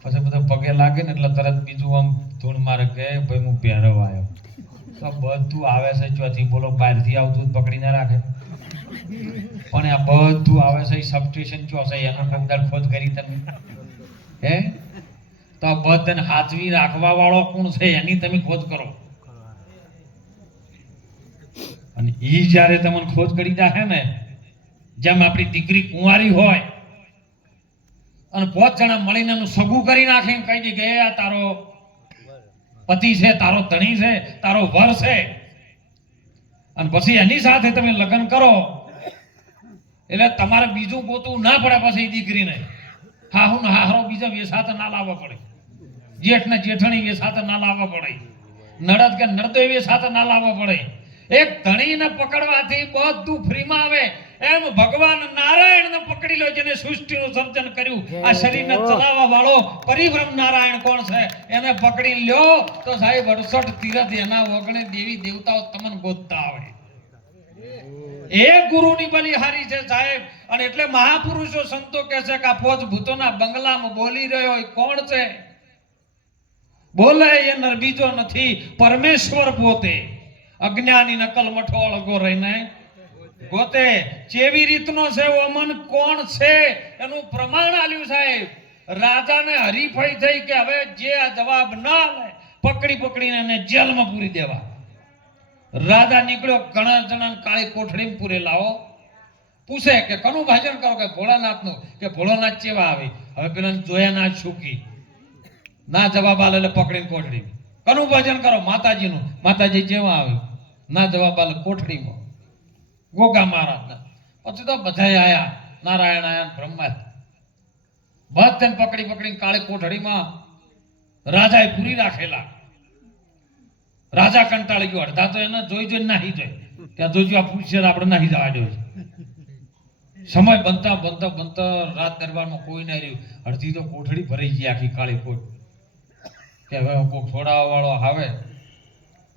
પછી બધા પગે લાગે ને એટલે તરત બીજું આમ ધૂણ મારે કે ભાઈ હું પહેરવ આવ્યો. તો બધું આવે છે ચોથી બોલો બહારથી આવતું પકડીને રાખે, પણ આ બધું આવે છે સબસ્ટેશન ચો છે એનો કદાચ ખોજ કરી તમે હે તો આ બધાને હાથવી રાખવા વાળો કોણ છે એની તમે ખોજ કરો. અને એ જ્યારે તમને ખોજ કરી જાય ને, જેમ આપણી દીકરી કુંવારી હોય અને 5 જણા મળીને એનું સગું કરી નાખીને કહી દે કે આ તારો પતિ છે, તારો ધણી છે, તારો વર છે, અને પછી એની સાથે તમે લગ્ન કરો એટલે તમારે બીજું ગોતવું ના પડે. પછી દીકરીને હાહુ ને હાહરો બીજા વેસાતે ના લાવવા પડે, જેઠ ને જેઠણી વેસાતે ના લાવવા પડે, નડદ કે નડદોય વેસાતે ના લાવવા પડે. એક ધણીને પકડવાથી બધું ફ્રીમાં આવે. એમ ભગવાન નારાયણને પકડી લો જેને સૃષ્ટિનું સર્જન કર્યું, આ શરીરને ચલાવવા વાળો પરિબ્રહ્મ નારાયણ કોણ છે એને પકડી લ્યો તો સાહેબ 68 તીરથ એના ઓગણે દેવી દેવતાઓ તમને ગોતતા આવે. એ ગુરુની બલિહારી છે સાહેબ. અને એટલે મહાપુરુષો સંતો કહે છે કે આ 5 ભૂતોના બંગલામાં બોલી રહ્યો એ કોણ છે? બોલે એ નર બીજો નથી, પરમેશ્વર પોતે. અજ્ઞાની નકલ મઠો અળગો રહીને ગોતે. જેવી રીતનો છે ઓમન કોણ છે એનું પ્રમાણ આલ્યું સાહેબ. રાજાને હરીફાઈ થઈ કે હવે જે આ જવાબ ના લે પકડીને એને જેલમાં પૂરી દેવા. રાજા નીકળ્યો, ઘણા જણા કાળી કોઠડીમાં પૂરે લાવો. પૂછે કે કનું ભજન કરો કે ભોળાનાથનું, કે ભોળાનાથ ચેવા આવી. હવે પેલા જોયા ના છૂકી ના જવાબ આલે એટલે પકડીને કોઠડી. કનું ભજન કરો માતાજીનું, માતાજી જેવા આવે ના જવાબ આલે કોઠડીમાં ગોગા મહારાજના. પછી તો બધા આયા, નારાયણ આયા, બ્રહ્મા બધાને પકડીને કાળી કોઠડીમાં રાજાએ પૂરી રાખેલા. રાજા કંટાળી ગયો, અડધા તો એને જોઈને નાહી જાય ત્યાં જોઈજો આ પૂછશે આપણે નાહી જવા જોઈએ. સમય બનતા રાત દરબારમાં કોઈ ના રહ્યું, અડધી તો કોઠડી ભરાઈ ગઈ આખી કાળી કોટ. કે હવે કોઈક છોડાવવા વાળો આવે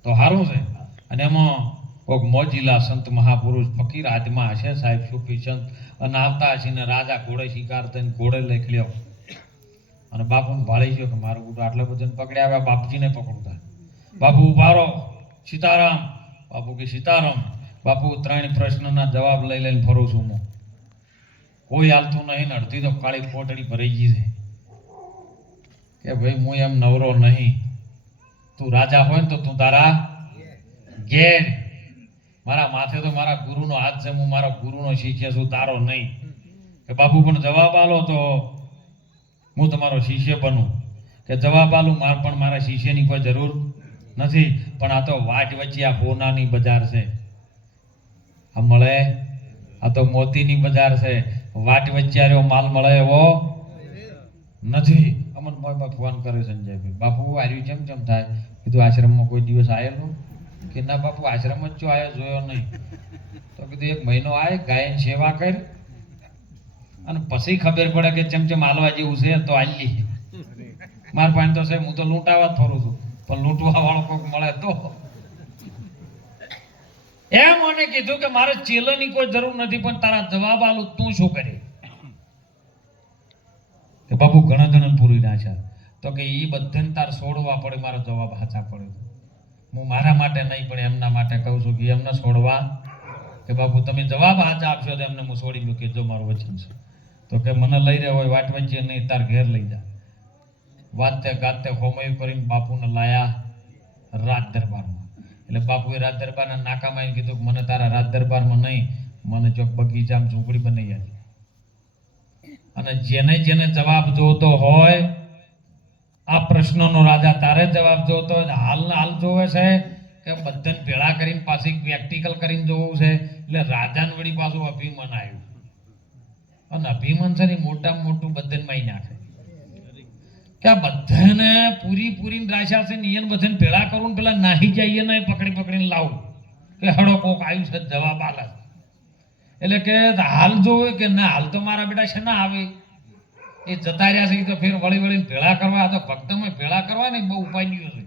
તો સારું છે. અને એમાં કોઈક મોજીલા સંત મહાપુરુષ ફકીર આત્મા હશે સાહેબ, સુફી સંત, અને આવતા હશે ને રાજા ઘોડે શિકાર થઈને ઘોડે લઈ લ્યો અને બાપુને ભાળી ગયો કે મારું બુટું આટલા બધાને પકડ્યા આવ્યા, બાપજીને પકડતા. બાપુ ઉભારો, સીતારામ. બાપુ કે સીતારામ. બાપુ 3 પ્રશ્નના જવાબ લઈને ફરું છું હું, કોઈ હાલતું નહીં ને અડધી તો કાળી કોટડી ભરાઈ ગઈ છે. કે ભાઈ હું એમ નવરો નહીં, તું રાજા હોય ને તો તું તારા ઘેર, મારા માથે તો મારા ગુરુનો હાથ છે, હું મારા ગુરુનો શિષ્ય છું, તારો નહીં. કે બાપુ પણ જવાબ આલો તો હું તમારો શિષ્ય બનું. કે જવાબ આલું પણ મારા શિષ્યની કોઈ જરૂર નથી, પણ આ તો વાટ વચ્ચે આ હોનાની બજાર છે, આ મળે, આ તો મોતીની બજાર છે, વાટ વચ્ચે આર્યો માલ મળે એવો નથી. અમન મોયમાં ફોન કરે સંજયભાઈ, બાપુ આર્યું જેમ થાય. કીધું આશ્રમમાં કોઈ દિવસ આવેલો? કે ના બાપુ આશ્રમ જ જો આયો, જોયો નહીં. તો કીધું 1 મહિનો આય, ગાયન સેવા કર, અને પછી ખબર પડે કે ચમચમ હાલવા જેવું છે તો હાલી. માર પાસે તો છે, હું તો લૂંટાવા જ ફરું છું, પણ લૂંટવા વાળો કોઈક મળે તો. એમ મને કીધું કે મારે ચેલાની કોઈ જરૂર નથી, પણ તારા જવાબ આલું, તું શું કરી? કે બાપુ ઘણા જણા પૂરી ના છે. તો કે ઈ બધાને તાર છોડવા પડે, મારો જવાબ સાચા પડે. હું મારા માટે નહીં પણ એમના માટે કહું છું કે એમને છોડવા. કે બાપુ તમે જવાબ સાચા આપશો તો એમને હું છોડી મૂકી, જો મારું વચન છે. તો કે મને લઈ રહ્યો હોય વાટ વચ્ચે નહીં, તાર ઘેર લઈ જા. વાતે ગાતે હોમયું કરીને બાપુને લાયા રાજ દરબારમાં. એટલે બાપુએ રાજ દરબારના નાકામાં કીધું કે મને તારા રાજ દરબારમાં નહીં, મને ચોક બગીચામાં ઝૂંપડી બનાવી આપી. અને જેને જવાબ જોતો હોય, આ પ્રશ્નનો રાજા તારે જવાબ જોતો હોય, હાલ જોવે છે કે બધાને ભેળા કરીને પાછી પ્રેક્ટિકલ કરીને જોવું છે. એટલે રાજાને વળી પાછું અભિમન આવ્યું, અને અભિમન છે ને મોટામાં મોટું બધાને મારી નાખે. કે આ બધાને પૂરી રાશા છે ને એને બધાને ભેળા કરું ને પેલા નાહી જઈએ ને પકડીને લાવું કે હડો કોક આવ્યું છે જવાબ આલે. એટલે કે હાલ જોવે કે ના, હાલ તો મારા બેટા છે ના આવે, એ જતા રહ્યા છે, તો ફેર વળીને ભેળા કરવા, તો ભક્તમાં ભેળા કરવા ને બહુ ઉપાય છે.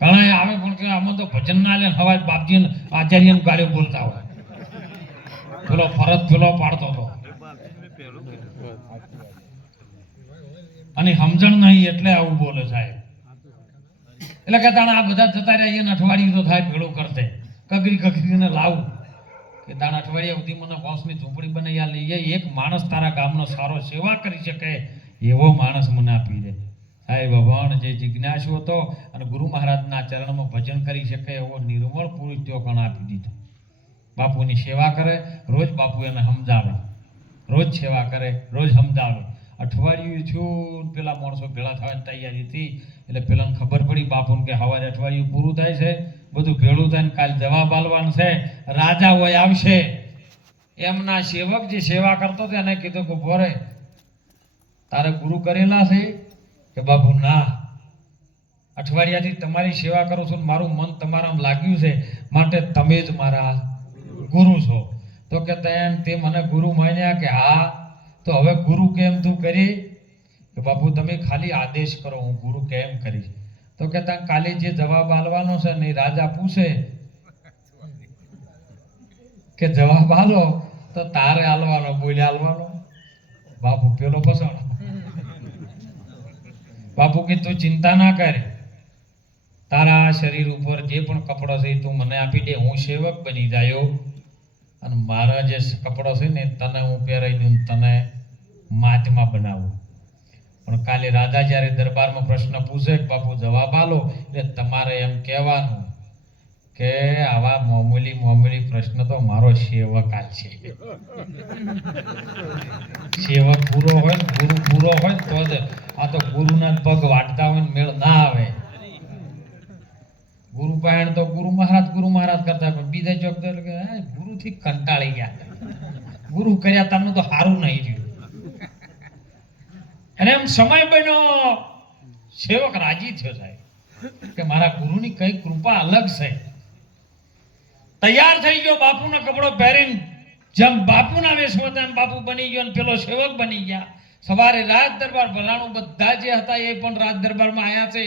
ઘણા આવે પણ કે આમાં તો ભજન ના લે, હવા બાપજી આચાર્ય ગાળ્યો બોલતા હોય, પેલો ફરજ પેલો પાડતો હતો, અને સમજણ નહીં એટલે આવું બોલે સાહેબ. એટલે કે તાણા આ બધા જતા રહ્યા, એને અઠવાડિયું તો થાય ભેળું કરતે, કગરીને લાવું કે તાણા અઠવાડિયા સુધી મને વાંસની ઝૂંપડી બનાવી આ લઈએ. એક માણસ તારા ગામનો સારો સેવા કરી શકે એવો માણસ મને આપી દે. સાહેબ ભગવાન જે જિજ્ઞાસુ હતો અને ગુરુ મહારાજના ચરણમાં ભજન કરી શકે એવો નિર્મળ પુરુષ તેઓ કણ આપી દીધો. બાપુની સેવા કરે, રોજ બાપુ એને સમજાવે, રોજ સેવા કરે, રોજ સમજાવે. અઠવાડિયું થયું, પેલા માણસો ભેળા થવાની તૈયારી હતી. એટલે પેલાને ખબર પડી બાપુને કે સવારે અઠવાડિયું પૂરું થાય છે, બધું ભેળું થાય ને કાલે જવાબ આલવાનું છે, રાજા હોય આવશે. એમના સેવક જે સેવા કરતો હતો એને કીધું કે ભોરે તારે ગુરુ કરેલા છે? કે બાપુ ના, અઠવાડિયાથી તમારી સેવા કરું છું, મારું મન તમારામાં લાગ્યું છે, માટે તમે જ મારા ગુરુ છો. તો કે તે મને ગુરુ માન્યા? કે હા. તો હવે ગુરુ કેમ તું કરી? કે બાપુ તમે ખાલી આદેશ કરો, હું ગુરુ કેમ કરીશ. તો કે કાલે જે જવાબ આલવાનો છે ને રાજા પૂછે કે જવાબ આલો તો તારે આલવાનો, બોલે આલવાનો. બાપુ પેલો પસંદ. બાપુ કે તું ચિંતા ના કરે, તારા શરીર ઉપર જે પણ કપડો છે તું મને આપી દે, હું સેવક બની જાયો, અને મારા જે કપડો છે ને તને હું પહેરાઈ દઉં, તને મહાત્મા બનાવું. પણ કાલે રાજા જ્યારે દરબારમાં પ્રશ્ન પૂછે કે બાપુ જવાબ આલો, એટલે તમારે એમ કહેવાનું કે આવા મામૂલી પ્રશ્ન તો મારો સેવક આલશે. સેવક પૂરો હોય, ગુરુ પૂરો હોય તો જ. આ તો ગુરુના પગ વાટતા હોય ને મેળ ના આવે. ગુરુ પાયણ તો ગુરુ મહારાજ કરતા, પણ બીજા ચોક તો ગુરુથી કંટાળી ગયા, ગુરુ કર્યા તમને તો સારું નહીં રહ્યું. અને એમ સમય બન્યો, સેવક રાજી થયો સાહેબ કે મારા ગુરુની કઈ કૃપા અલગ છે. તૈયાર થઈ ગયો, બાપુનો કપડો પહેરીને જેમ બાપુના વેશમાં તેમ બાપુ બની ગયો, અને પેલો સેવક બની ગયા. સવારે રાજ દરબાર ભલાણું બધા જે હતા એ પણ રાજ દરબારમાં આવ્યા છે.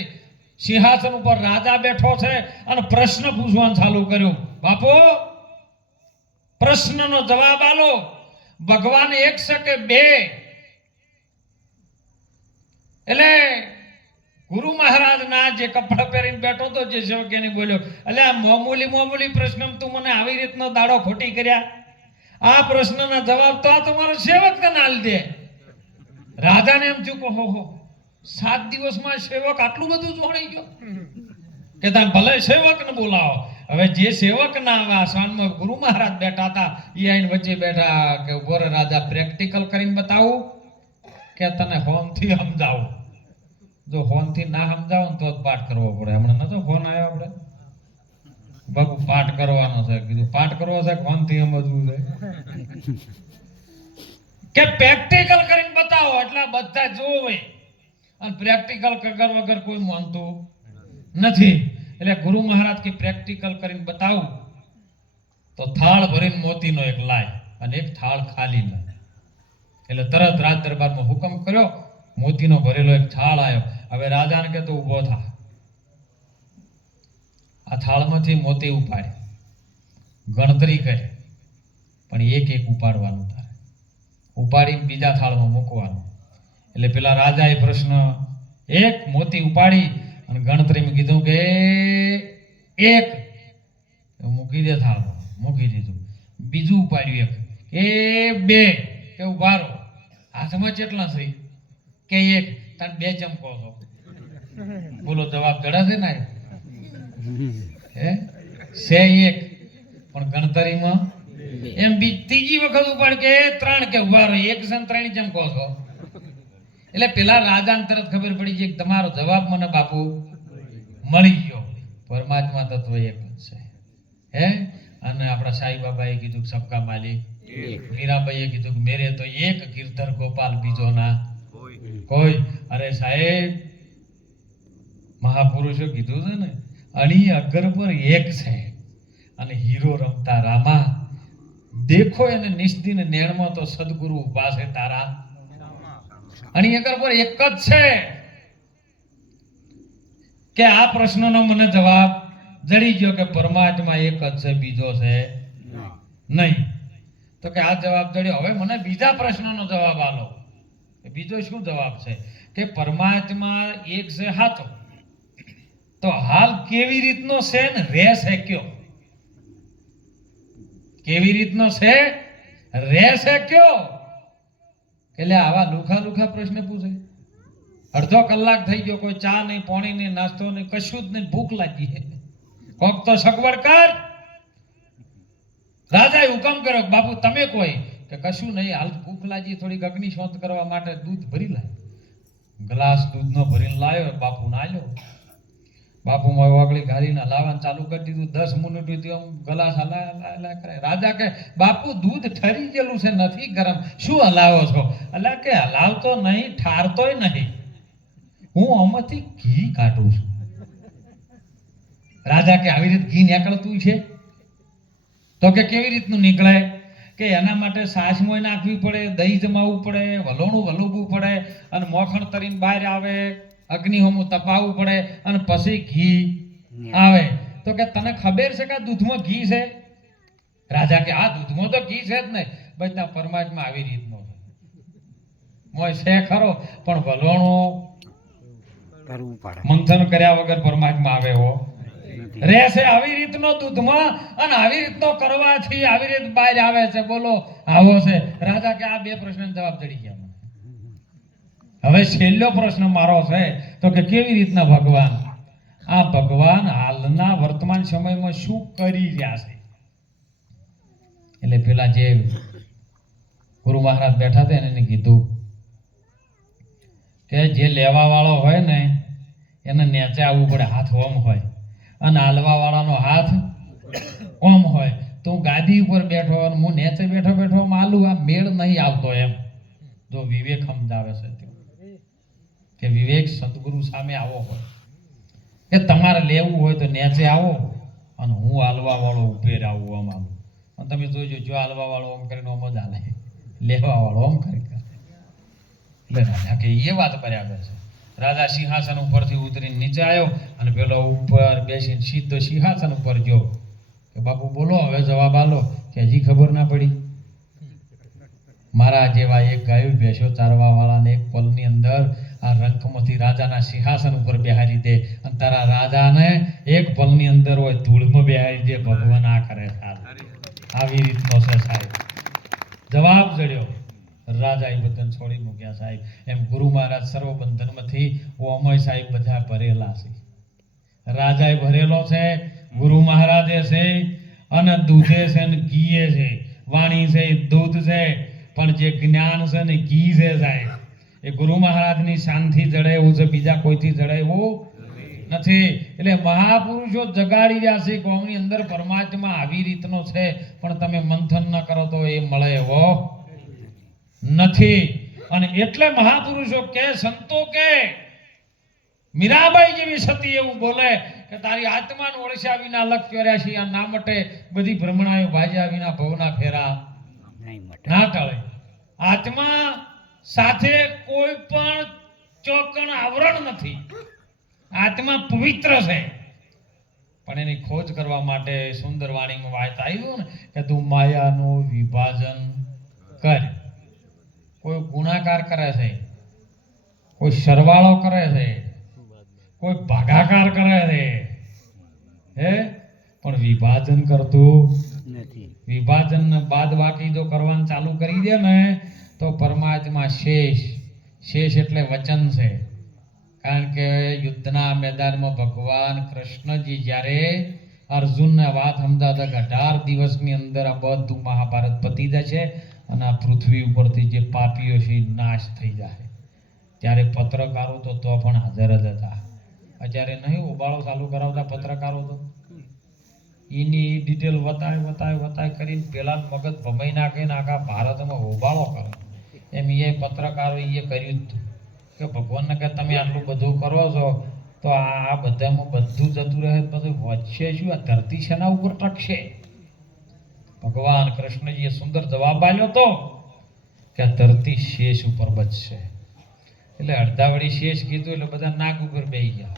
સિંહાસન ઉપર રાજા બેઠો છે અને પ્રશ્ન પૂછવાનું ચાલુ કર્યું. બાપુ પ્રશ્નનો જવાબ આલો, ભગવાન એક છે કે બે? એટલે ગુરુ મહારાજ ના જે કપડા પહેરીને બેઠો તો જે સેવક એને બોલ્યો, એટલે આ મામૂલી પ્રશ્ન તું મને આવી રીતનો દાડો ખોટી કર્યા? આ પ્રશ્નના જવાબ તો આ તમારો સેવક તને આલી દે. રાજાને એમ ચૂકો, હો 7 દિવસમાં સેવક આટલું બધું જોડાઈ ગયો. કે તમે ભલે સેવકને બોલાવો. હવે જે સેવક ના આવે આસાનમાં ગુરુ મહારાજ બેઠા હતા એ આઈને વચ્ચે બેઠા કે ઉભો રે રાજા પ્રેક્ટિકલ કરીને બતાવું કે તને હોમથી સમજાવું. જો હોમથી ના સમજાવું તો જ પાઠ કરવો પડે. હમણાં નતો ફોન આવ્યો આપણે બાપુ પાઠ કરવાનો છે. કીધું પાઠ કરવો છે હોમથી સમજવું છે કે પ્રેક્ટિકલ કરીને બતાવો એટલે બધા જોવે. અને પ્રેક્ટિકલ કગર વગર કોઈ માનતું નથી. એટલે ગુરુ મહારાજ કે પ્રેક્ટિકલ કરીને બતાવું તો થાળ ભરીને મોતીનો એક લાય અને એક થાળ ખાલી લાય. એટલે તરત રાજ દરબારમાં હુકમ કર્યો, મોતીનો ભરેલો એક થાળ આવ્યો. હવે રાજાને કે તો ઊભો થા. આ થાળમાંથી મોતી ઉપાડે, ગણતરી કરે, પણ એક એક ઉપાડવાનું તારે. ઉપાડીને બીજા થાળમાં મૂકવાનું. એટલે પેલા રાજાએ પ્રશ્ન એક મોતી ઉપાડી અને ગણતરીમાં કીધું કે એક મૂકી દે થાળમાં, મૂકી દીધું. બીજું ઉપાડ્યું એક, એ બે કે ઉભા રહો, હાથમાં કેટલા થઈ કે એક, તાર બે ચમકો છો. બોલો જવાબ જડા છે ને હે છે એક પણ ગણતરીમાં એમ ત્રીજી વખત ઉપાડ કે ત્રણ કે ઉભા રહો, એક છે ત્રણ ચમકો છો. એટલે પેલા રાજાને તરત ખબર પડી છે કે તમારો જવાબ મને બાપુ મળી ગયો. પરમાત્મા તત્વ એક જ છે હે. અને આપણા સાઈ બાબાએ કીધું સબકા માલિક, મીરાબાઈએ કીધું કે મેરે તો એક ગિરધર ગોપાલ બીજો ના કોઈ. અરે સાહેબ મહાપુરુષો કીધું છે ને અણી અગર પર એક છે અને હીરો રમતા રામા. દેખો એને નિષ્દિન નેણમાં તો સદગુરુ ઉભા છે તારા. અણી અગર પર એક જ છે. કે આ પ્રશ્નનો મને જવાબ જડી ગયો કે પરમાત્મા એક જ છે, બીજો છે નહીં. તો કે આ જવાબ જડ્યો. હવે મને બીજા પ્રશ્નનો જવાબ આલો. બીજો શું જવાબ છે કે પરમાત્મા એક છે હાચો, તો હાલ કેવી રીતનો છે ને રહેશે કયો? કેવી રીતનો છે રહેશે કયો? એટલે આવા લુખા લુખા પ્રશ્ન પૂછે. અડધો કલાક થઈ ગયો, કોઈ ચા નહીં, પાણી નહીં, નાસ્તો નહીં, કશું જ નહીં, ભૂખ લાગી. કોક તો સગવડ કર. રાજાએ હુકમ કર્યો બાપુ તમે કોઈ કે કશું નહીં, હાલ ભૂખ લાગી, થોડીક અગ્નિ શોધ કરવા માટે દૂધ ભરી લાય. ગ્લાસ દૂધનો ભરીને લાવ્યો, બાપુ ના આલ્યો. બાપુ વાગળી ઘારીને હલાવવાનું ચાલુ કરી દીધું. 10 મિનિટ આમ ગ્લાસ હલાય કરે. રાજા કે બાપુ દૂધ ઠરી ગયેલું છે, નથી ગરમ, શું હલાવો છો? એટલે કે હલાવતો નહીં, ઠારતોય નહીં, હું આમાંથી ઘી કાઢું છું. રાજા કે આવી રીતે ઘી નીકળતું છે? તો કે કેવી રીતનું નીકળે? કે એના માટે સાસમોય નાખવી પડે, દહીં જમાવવું પડે, વલોણું વલોવવું પડે અને મોખણ તરીને બહાર આવે, અગ્નિહોમું તપાવવું પડે અને પછી ઘી આવે. તો કે તને ખબર છે કે આ દૂધમાં ઘી છે? રાજા કે આ દૂધમાં તો ઘી છે જ નહીં. બધા પરમાત્મા આવી રીતનો છે, મોય છે ખરો પણ વલોણું મંથન કર્યા વગર પરમાત્મા આવે હો રહેશે આવી રીતનો દૂધમાં અને આવી રીતનો કરવાથી આવી રીત બહાર આવે છે. બોલો આવો છે. રાજા કે આ બે પ્રશ્નનો જવાબ જડી ગયા. હવે છેલ્લો પ્રશ્ન મારો છે તો કે કેવી રીતના ભગવાન, આ ભગવાન હાલના વર્તમાન સમયમાં શું કરી રહ્યા છે? એટલે પેલા જે ગુરુ મહારાજ બેઠા હતા એને કીધું કે જે લેવા વાળો હોય ને એને નેચે આવવું પડે, હાથ ઓમ હોય, અને હાલવા વાળાનો હાથ ઓમ હોય. તો હું ગાદી ઉપર બેઠો અને હું નેચે બેઠો બેઠો માલું, આ મેળ નહીં આવતો. એમ જો વિવેક સમજાવે છે કે વિવેક સદગુરુ સામે આવો હોય કે તમારે લેવું હોય તો નેચે આવો અને હું હાલવા વાળો ઉભે આવું આમ આવું. અને તમે જોઈજો જો હાલવા વાળો ઓમ કરીને ઓમ જ હાલે, લેવા વાળો ઓમ કરી કરે. એટલે રાજા કે એ વાત બરાબર છે. રાજા સિંહાસન ઉપરથી ઉતરીને નીચે આવ્યો અને પેલો ઉપર બેસીને સીધો સિંહાસન ઉપર ગયો કે બાપુ બોલો હવે જવાબ આલો. કે હજી ખબર ના પડી? મારા જેવા એક ગાયું ભેંસો ચારવા વાળાને એક પલની અંદર આ રંકમાંથી રાજાના સિંહાસન ઉપર બેહારી દે અને તારા રાજાને એક પલની અંદર હોય ધૂળમાં બેહારી દે. ભગવાન આ કરે આવી રીતનો છે સાહેબ. જવાબ જડ્યો. રાજા એ બંધન છોડી મૂક્યા સાહેબ. એમ ગુરુ મહારાજ સર્વ બંધનમાંથી ઓ અમય સાહેબ બધા ભરેલા છે. રાજાએ ભરેલો છે, ગુરુ મહારાજે છે, અને દૂધે છે ને ઘીએ છે, વાણી છે દૂધ છે, પણ જે જ્ઞાન છે ને ઘી છે સાહેબ, એ ગુરુ મહારાજની શાનથી જડે એવું છે, બીજા કોઈથી જડે એવું નથી. એટલે મહાપુરુષો જગાડી રહ્યા છે કોમની અંદર પરમાત્મા આવી રીતનો છે, પણ તમે મંથન ન કરો તો એ મળે એવો નથી. અને એટલે મહાપુરુષો કે, સંતો કે, મીરાબાઈ જેવી સતી એવું બોલે કે તારી આત્માને ઓળખ્યા વિના લખ 84 આ ના મટે, બધી ભ્રમણાઓ ભાજ્યા વિના ભવના ફેરા ના ટળે. આત્મા સાથે કોઈ પણ ચોકણ આવરણ નથી. આત્મા પવિત્ર છે, પણ એની ખોજ કરવા માટે સુંદર વાણીમાં વાત આવ્યું ને કે તું માયાનું વિભાજન કર. કોઈ ગુણાકાર કરે છે, કોઈ સરવાળો કરે છે, કોઈ ભાગાકાર કરે છે, હે, પણ વિભાજન કરતું નથી. વિભાજન ને બાદ બાકી જો કરવાનું ચાલુ કરી દે ને તો પરમાત્મા શેષ એટલે વચન છે. કારણ કે યુદ્ધના મેદાનમાં ભગવાન કૃષ્ણજી જ્યારે અર્જુનને વાત સમજાવતા કે 18 દિવસની અંદર આ બધું મહાભારત પતી જશે અને આ પૃથ્વી ઉપરથી જે પાપીઓ છે નાશ થઈ જાય, ત્યારે પત્રકારો તો પણ હાજર જ હતા. અત્યારે નહીં ઉબાળો ચાલુ કરાવતા પત્રકારો તો એની ડિટેલ વતાય કરીને પેલા મગજ ભમાઈ નાખે ને આખા ભારતમાં ઉબાળો કરે. એમ એ પત્રકારો એ કર્યું જ કે ભગવાનને કે તમે આટલું બધું કરો છો તો આ બધામાં બધું જતું રહે, પછી વચ્ચે શું આ ધરતી શેના ઉપર ટકશે? ભગવાન કૃષ્ણજીએ સુંદર જવાબ આપ્યો તો કે આ ધરતી શેષ ઉપર બચશે. એટલે અડધા વળી શેષ કીધું એટલે બધા નાગ ઉપર બેસી ગયા.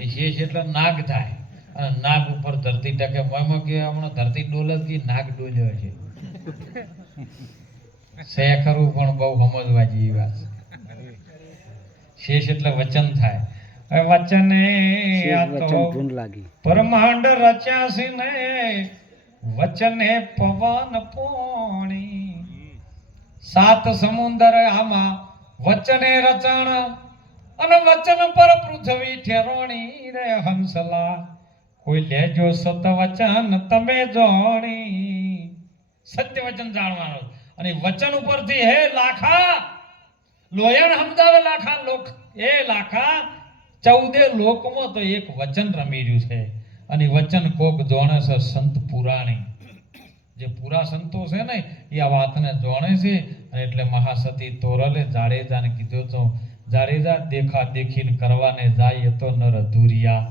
એ શેષ એટલે નાગ થાય, અને નાગ ઉપર ધરતી ટકે. મયમાં કે હમણાં ધરતી ડોલત કી નાગ ડોલ્યો છે. ખરું પણ બહુ સમજવા જેવી વાત છે. શેષ એટલે વચન થાય. હવે વચને બ્રહ્માંડ રચ્યાસી ને વચને પવન પોણી, 7 સમુદ્ર આમાં વચને રચણ, અને વચન પર પૃથ્વી ઠેરોણી રે હંસલા. કોઈ લેજો સત વચન તમે જોણી. સત્ય વચન જાણવાનું. અને વચન ઉપરથી હે લાખા લોયણ સમજાવે લાખા લોક, એ લાખા 14 લોકમાં તો એક વચન રમી રહ્યું છે. અને વચન કોક જોણે છે સંત પુરાણી. જે પૂરા સંતો છે ને એ આ વાતને જોણે છે. અને એટલે મહાસતી તોરલે જાડેજાને કીધું તો, જાડેજા દેખા દેખીને કરવાને જાય તો નર અધૂરિયા.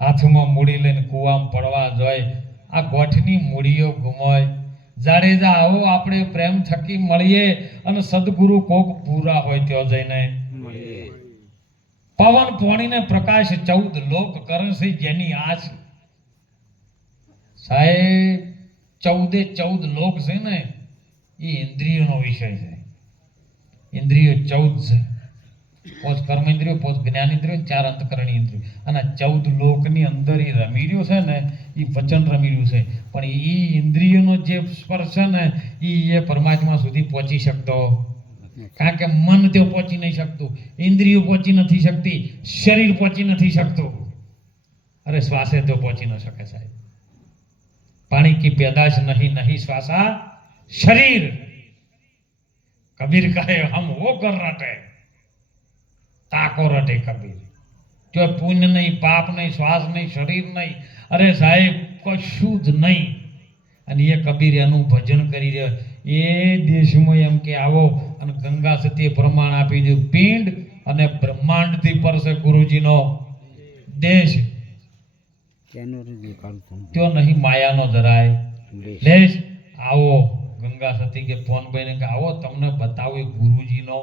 હાથમાં મૂડી લઈને કુવામાં પડવા જોઈએ, આ ગોઠની મૂડીઓ ગુમાય. જાડેજા આવો આપણે પ્રેમ થકી મળીએ અને સદગુરુ કોક પૂરા હોય ત્યાં જઈને પવન પોણીને પ્રકાશ 14 લોક કરે છે જેની આશ. સાહેબ 14 લોક છે ને એ ઇન્દ્રિયોનો વિષય છે. ઇન્દ્રિયો 14 છે. 5 કર્મેન્દ્રિયો, 5 જ્ઞાનેન્દ્રિયો, 4 અંતકરણી ઇન્દ્રિયો. અને 14 લોકની અંદર એ રમી રહ્યું છે ને એ વચન રમી રહ્યું છે. પણ એ ઇન્દ્રિયોનો જે સ્પર્શ છે ને એ પરમાત્મા સુધી પહોંચી શકતો, કારણ કે મન તે પહોંચી નહીં શકતું, ઇન્દ્રિયો પહોંચી નથી શકતી, શરીર પહોંચી નથી શકતું. અરે શ્વાસે તો પહોંચી ન શકે સાહેબ. પાણી કી પેદાશ નહીં શ્વાસા શરીર. કબીર કહે હમ વો કર રટે તાકો રટે કબીર. જો પુણ્ય નહીં, પાપ નહીં, શ્વાસ નહીં, શરીર નહીં, અરે સાહેબ કશું જ નહીં. અને એ કબીર એનું ભજન કરી રહ્યો. એ દેશમાં એમ કે આવો અને ગંગા સતીએ પ્રમાણ આપી દીધું, પિંડ અને બ્રહ્માંડથી પર છે ગુરુજીનો દેશ. त्यो नहीं माया नो જરાય લેશ. આવો ગંગા સતી કે ફોન બઈને કે આવો તમને બતાવું ગુરુજી નો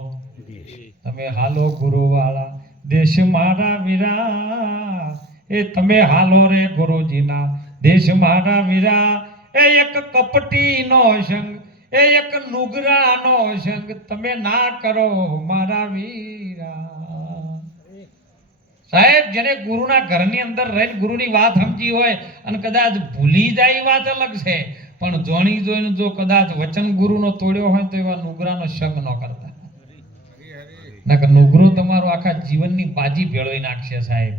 દેશ. તમે હાલો ગુરુ વાળા દેશ મારા વીરા, એ તમે હાલો રે ગુરુજી ના દેશ મારા વીરા. એ એક કપટી નો સંગ, એ એક નુગરા નો સંગ તમે ના કરો મારા વીરા. સાહેબ જેને ગુરુના ઘરની અંદર રહીને ગુરુની વાત સમજી હોય અને કદાચ ભૂલી જાય વાત અલગ છે, પણ જોણી જોઈને જો કદાચ વચન ગુરુનો તોડ્યો હોય તો એવા નુગરાનો સંગ ન કરતા. નકર નુગરો તમારો આખા જીવનની બાજી ભેળવી નાખશે સાહેબ.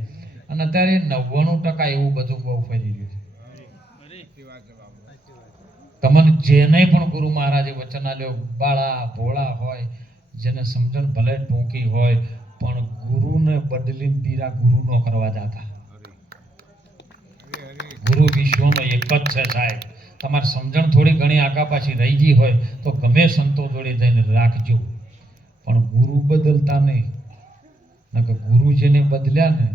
અને અત્યારે 99% એવું બધું બહુ ફરી રહ્યું છે. તમને જેને પણ ગુરુ મહારાજે વચન આલ્યો, બાળા ભોળા હોય, જેને સમજણ ભલે ટૂંકી હોય, પણ ગુરુને બદલીને પીરા ગુરુ નો કરવા જાતા. ગુરુ વિશ્વનો એક જ છે સાહેબ. તમારે સમજણ થોડી ઘણી આગા પાછી રહી ગઈ હોય તો ગમે સંતો જોડે જઈને રાખજો, પણ ગુરુ બદલતા નહીં. નકર ગુરુ જેને બદલ્યા ને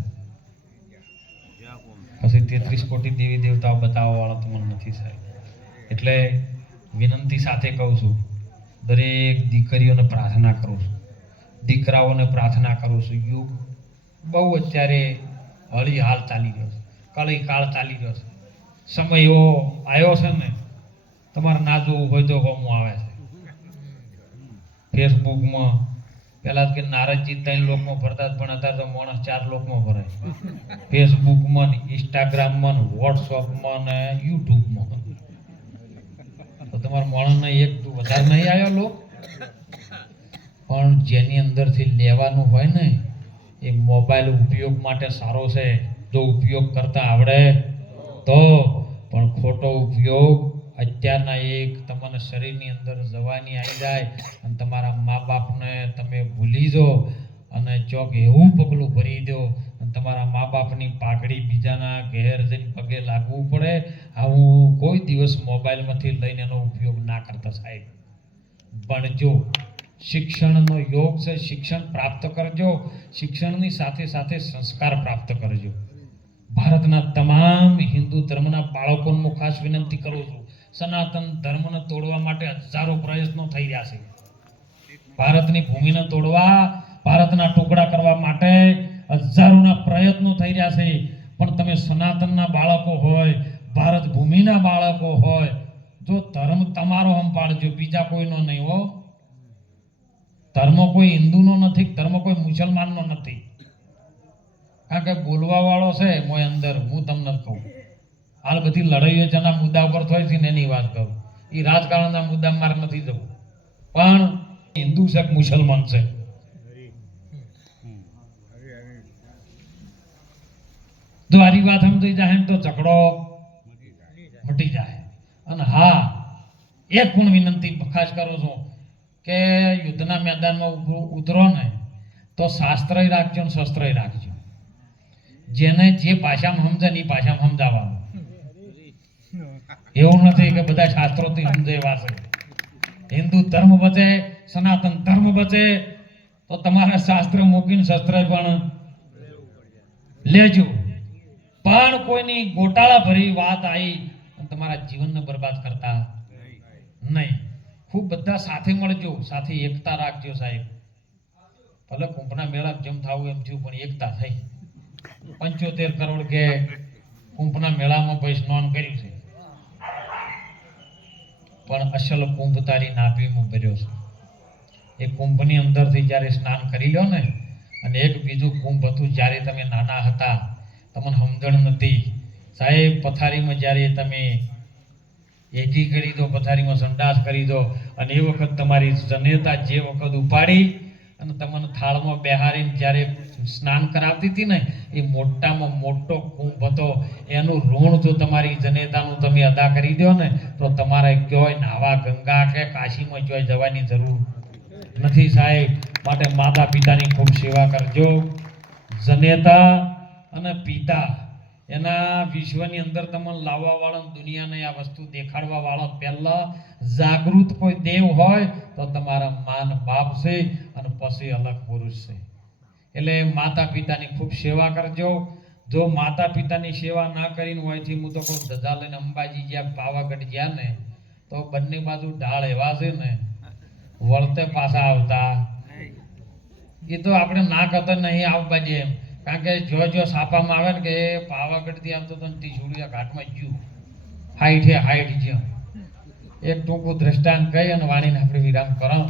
પછી 33 કોટી દેવી દેવતાઓ બતાવવા વાળા તો મને નથી સાહેબ. એટલે વિનંતી સાથે કહું છું, દરેક દીકરીઓને પ્રાર્થના કરું છું, દીકરાઓને પ્રાર્થના કરું છું. યુગ બહુ અત્યારે હળી હાલ ચાલી રહ્યો છે, કળી કાળ ચાલી રહ્યો છે. સમય એવો આવ્યો છે ને, તમારે ના જોવું હોય તો હું આવે છે. ફેસબુકમાં પેલા કે નારદજી 3 લોકમાં ફરતા, પણ અત્યારે તો માણસ 4 લોકમાં ફરાય. ફેસબુકમાં, ઇન્સ્ટાગ્રામમાં, વોટ્સઅપમાં ને યુટ્યુબમાં. તો તમારા માણસને એક વધારે નહીં આવ્યો લોક, પણ જેની અંદરથી લેવાનું હોય ને એ મોબાઈલ ઉપયોગ માટે સારો છે જો ઉપયોગ કરતા આવડે તો. પણ ખોટો ઉપયોગ અત્યારના એક તમને શરીરની અંદર જવાની આવી જાય અને તમારા મા બાપને તમે ભૂલી દો અને ચોક એવું પગલું ભરી દો અને તમારા મા બાપની પાઘડી બીજાના ઘેર જઈને પગે લાગવું પડે. આવું કોઈ દિવસ મોબાઈલમાંથી લઈને એનો ઉપયોગ ના કરતા સાહેબ. ભણજો, શિક્ષણનો યોગ છે, શિક્ષણ પ્રાપ્ત કરજો, શિક્ષણની સાથે સાથે સંસ્કાર પ્રાપ્ત કરજો. ભારતના તમામ હિન્દુ ધર્મના બાળકોને હું ખાસ વિનંતી કરું છું, સનાતન ધર્મને તોડવા માટે હજારો પ્રયત્નો થઈ રહ્યા છે. ભારતની ભૂમિને તોડવા, ભારતના ટુકડા કરવા માટે હજારોના પ્રયત્નો થઈ રહ્યા છે. પણ તમે સનાતનના બાળકો હોય, ભારત ભૂમિના બાળકો હોય, જો ધર્મ તમારો સંભાળજો, બીજા કોઈનો નહીં હો. ધર્મ કોઈ હિન્દુનો નથી, ધર્મ કોઈ મુસલમાનનો નથી. કારણ કે બોલવા વાળો છે મોય અંદર, હું તમને કહું, હાલ બધી લડાઈઓ જેના મુદ્દા ઉપર થાય છે ને એની વાત કરું. એ રાજકારણના મુદ્દા મારે નથી જવું, પણ હિન્દુ છે કે મુસલમાન છે, જો આરી વાત સમજી જાય તો ઝઘડો મટી જાય. અને હા, એક પણ વિનંતી ખાસ કરું છું કે યુદ્ધના મેદાનમાં ઉતરો ને તો શાસ્ત્રય રાખજો ને શસ્ત્રય રાખજો. જેને જે ભાષામાં સમજે ને એ ભાષામાં સમજાવવાનું. એવું નથી કે બધા શાસ્ત્રોથી સમજે એવા છે. હિન્દુ ધર્મ બચે, સનાતન ધર્મ બચે તો તમારે શાસ્ત્ર મૂકીને શસ્ત્ર પણ લેજો. પણ કોઈની ગોટાળા ભરી વાત આવી અને તમારા જીવનને બરબાદ કરતા નહીં. ખૂબ બધા સાથે મળજો, સાથે એકતા રાખજો સાહેબ. ભલે કુંભના મેળા જેમ થવું એમ થયું, પણ એકતા થઈ. 75 કરોડ કે કુંભના મેળામાં ભાઈ સ્નાન કર્યું છે, પણ અસલ કુંભ તારી નાભીમાં ભર્યો છે. એ કુંભની અંદરથી જ્યારે સ્નાન કરી લો ને, અને એક બીજું કુંભ હતું જ્યારે તમે નાના હતા, તમને સમજણ નથી સાહેબ. પથારીમાં જ્યારે તમે એકી કરી દો, પથારીમાં સંડાસ કરી દો, અને એ વખત તમારી જનેતા જે વખત ઉપાડી અને તમને થાળમાં બેહારીને જ્યારે સ્નાન કરાવતી હતી ને, એ મોટામાં મોટો કુંભ હતો. એનું ઋણ જો તમારી જનેતાનું તમે અદા કરી દો ને તો તમારે ક્યોય નાવા ગંગા કે કાશીમાં ક્યોય જવાની જરૂર નથી સાહેબ. માટે માતા પિતાની ખૂબ સેવા કરજો. જનેતા અને પિતા એના વિશ્વની અંદર તમને લાવવા વાળા, દુનિયાને આ વસ્તુ દેખાડવા વાળા પહેલા જાગૃત કોઈ દેવ હોય તો તમારા માન બાપ છે અને પછી અલગ પુરુષ છે. એટલે માતા પિતાની ખૂબ સેવા કરજો. જો માતા પિતાની સેવા ના કરીને હોયથી હું તો કહું ધજા લઈને અંબાજી જ્યાં પાવાગઢ ગયા ને તો બંને બાજુ ઢાળ એવા છે ને, વળતે પાછા આવતા. એ તો આપણે ના કરતા નહીં આવવા દે એમ, કારણ કે જો સાપામાં આવે ને કે પાવાગઢથી આવતો તો ટીસુડિયા ઘાટમાં ગયું, હાઈટ જ્યાં. એક ટૂંકું દ્રષ્ટાંત કહી અને વાણીને આપણે વિરામ કરો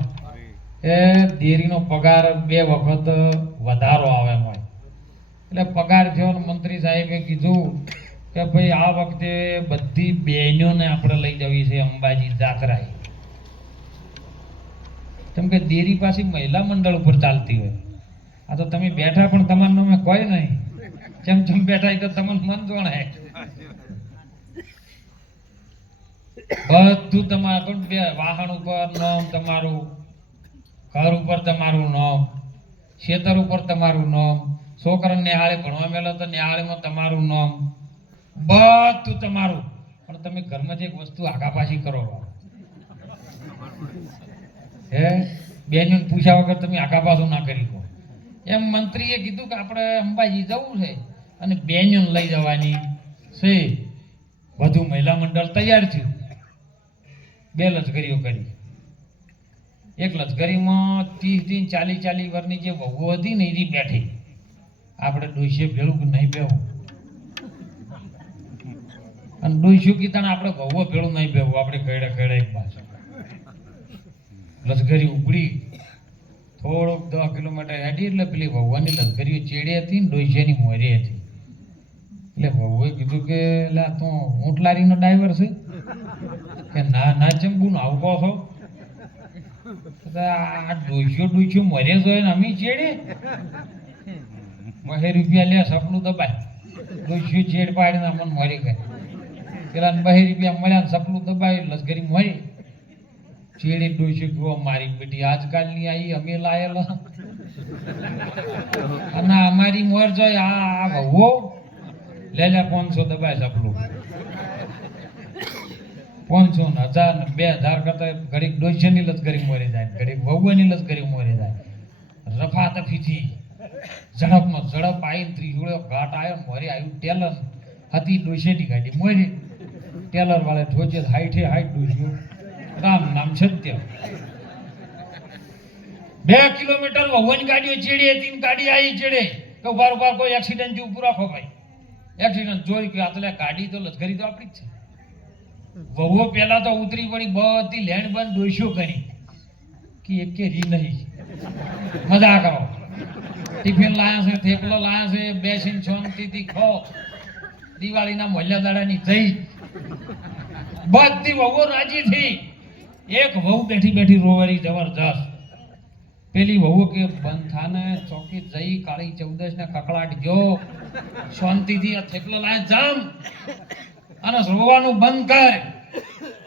કે દેરીનો પગાર 2 વખત વધારો આવે હોય. એટલે પગાર થયો ને મંત્રી સાહેબે કીધું કે ભાઈ આ વખતે બધી બહેનોને આપણે લઈ જવી છે અંબાજી જાત્રાએ. કેમ કે દેરી પાછી મહિલા મંડળ ઉપર ચાલતી હોય. આ તો તમે બેઠા પણ તમારા નામે કોઈ નહીં, ચમચમ બેઠા હોય તો તમને મન જોણે બધું તમારે પણ બે વાહન ઉપર નામ તમારું, ઘર ઉપર તમારું નામ, ખેતર ઉપર તમારું નામ, છોકરાને નિહાળે ભણવા મેલો તો નિહાળેમાં તમારું નામ, બધું તમારું. પણ તમે ઘરમાં એક વસ્તુ આગા પાછી કરો હે બેનને પૂછ્યા વગર તમે આગા પાછું ના કરી શકો. એમ મંત્રીએ કીધું કે આપણે અંબાજી જવું છે અને બેનને લઈ જવાની છે. વધુ મહિલા મંડળ તૈયાર થયું. 2 લશ્કરીઓ કરી. એક લશ્કરીમાં 30-40 વર્ષની જે વહુ હતી ને એ બેઠી. આપણે ડોસીએ ભેળું કે નહીં બેવું, અને ડોસ્યું કીધા આપણે વહુઓ ભેળું નહીં બેવું, આપણે કઈડે કઈડે એક પાછળ લશ્કરી ઉપડી થોડોક 10 કિલોમીટર હેડી એટલે પેલી વહુવાની લશ્કરીઓ ચેડી હતી ને ડોસિયાની મોરી હતી. એટલે વહુએ કીધું કે એટલે તું ઊંટ લારીનો ડ્રાઈવર છે કે ના ના ચંબુ ને આવું કહો છો? આ ડોસ્યો મરે જોઈએ ને અમે ચેડે ₹2 લે સપનું દબાય. ડોસ્યો ચેડ પાડીને અમને મરી ગઈ. પેલા ₹2 મળ્યા ને સપનું દબાય લશ્કરી મરી. ચેડી ડોસ્યો કેવો મારી બેટી આજકાલની આવી અમે લાયેલા અને અમારી મોર જોઈ આ વહુ લે 500 દબાય સપનું. 500 ને 1000 ને 2000 કરતા ઘડીક ડોસ્યાની લશ્કરી મોરી જાય, ઘડીક વહુની લશ્કરી મોરી જાય. રફા તફીથી ઝડપમાં ઝડપ આવીને ત્રિશુળ્યો ઘાટ આવ્યો મોરી આવ્યું. ટેલર હતી ડોસ્યાની ગાડી મોરી. ટેલર વાળે ઠોચે 60 ડોસ્યો. રામ નામ સત્ય. 2 કિલોમીટર વહુની ગાડીઓ ચેડી હતી ને ગાડી આવી ચેડે કે ઉભા કોઈ એક્સિડન્ટ થી ઉભું રાખો ભાઈ. એક્સિડન્ટ જોઈ કે આટલે ગાડી તો લશ્કરી તો આપણી જ છે. વહુઓ પેલા તો ઉતરી પડી, બધી લેન્ડ બંધ ડોસ્યો કરી કે એક રી નહીં. મજા કરો. ટિફિન લાયા છે, થેપલો લાયા છે, બેસીને શાંતિથી ખો. દિવાળીના મોલ્યા દાડાની થઈ બધી વહુઓ રાજી થઈ. એક વહુ બેઠી રોવારી જબરજસ્ત. પેલી વહુ કે બંધ થાને ચોકી જઈ કાળી 14 ને કકળાટ ગયો શાંતિથી આ થેપલો લાયા જામ અને રોવાનું બંધ કર.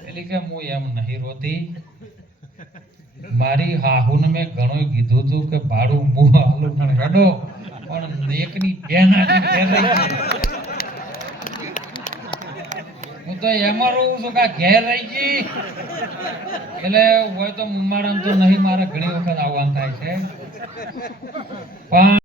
પેલી કે હું એમ નહીં રોતી, મારી હાહુને મેં ઘણું કીધું હતું કે ભાડું હું હાલું પણ હેડો, પણ એકની બેન હું તો એમાં રહું છું કે ઘેર રહી ગઈ. એટલે હોય તો મારા તો નહીં, મારે ઘણી વખત આવવાનું થાય છે પણ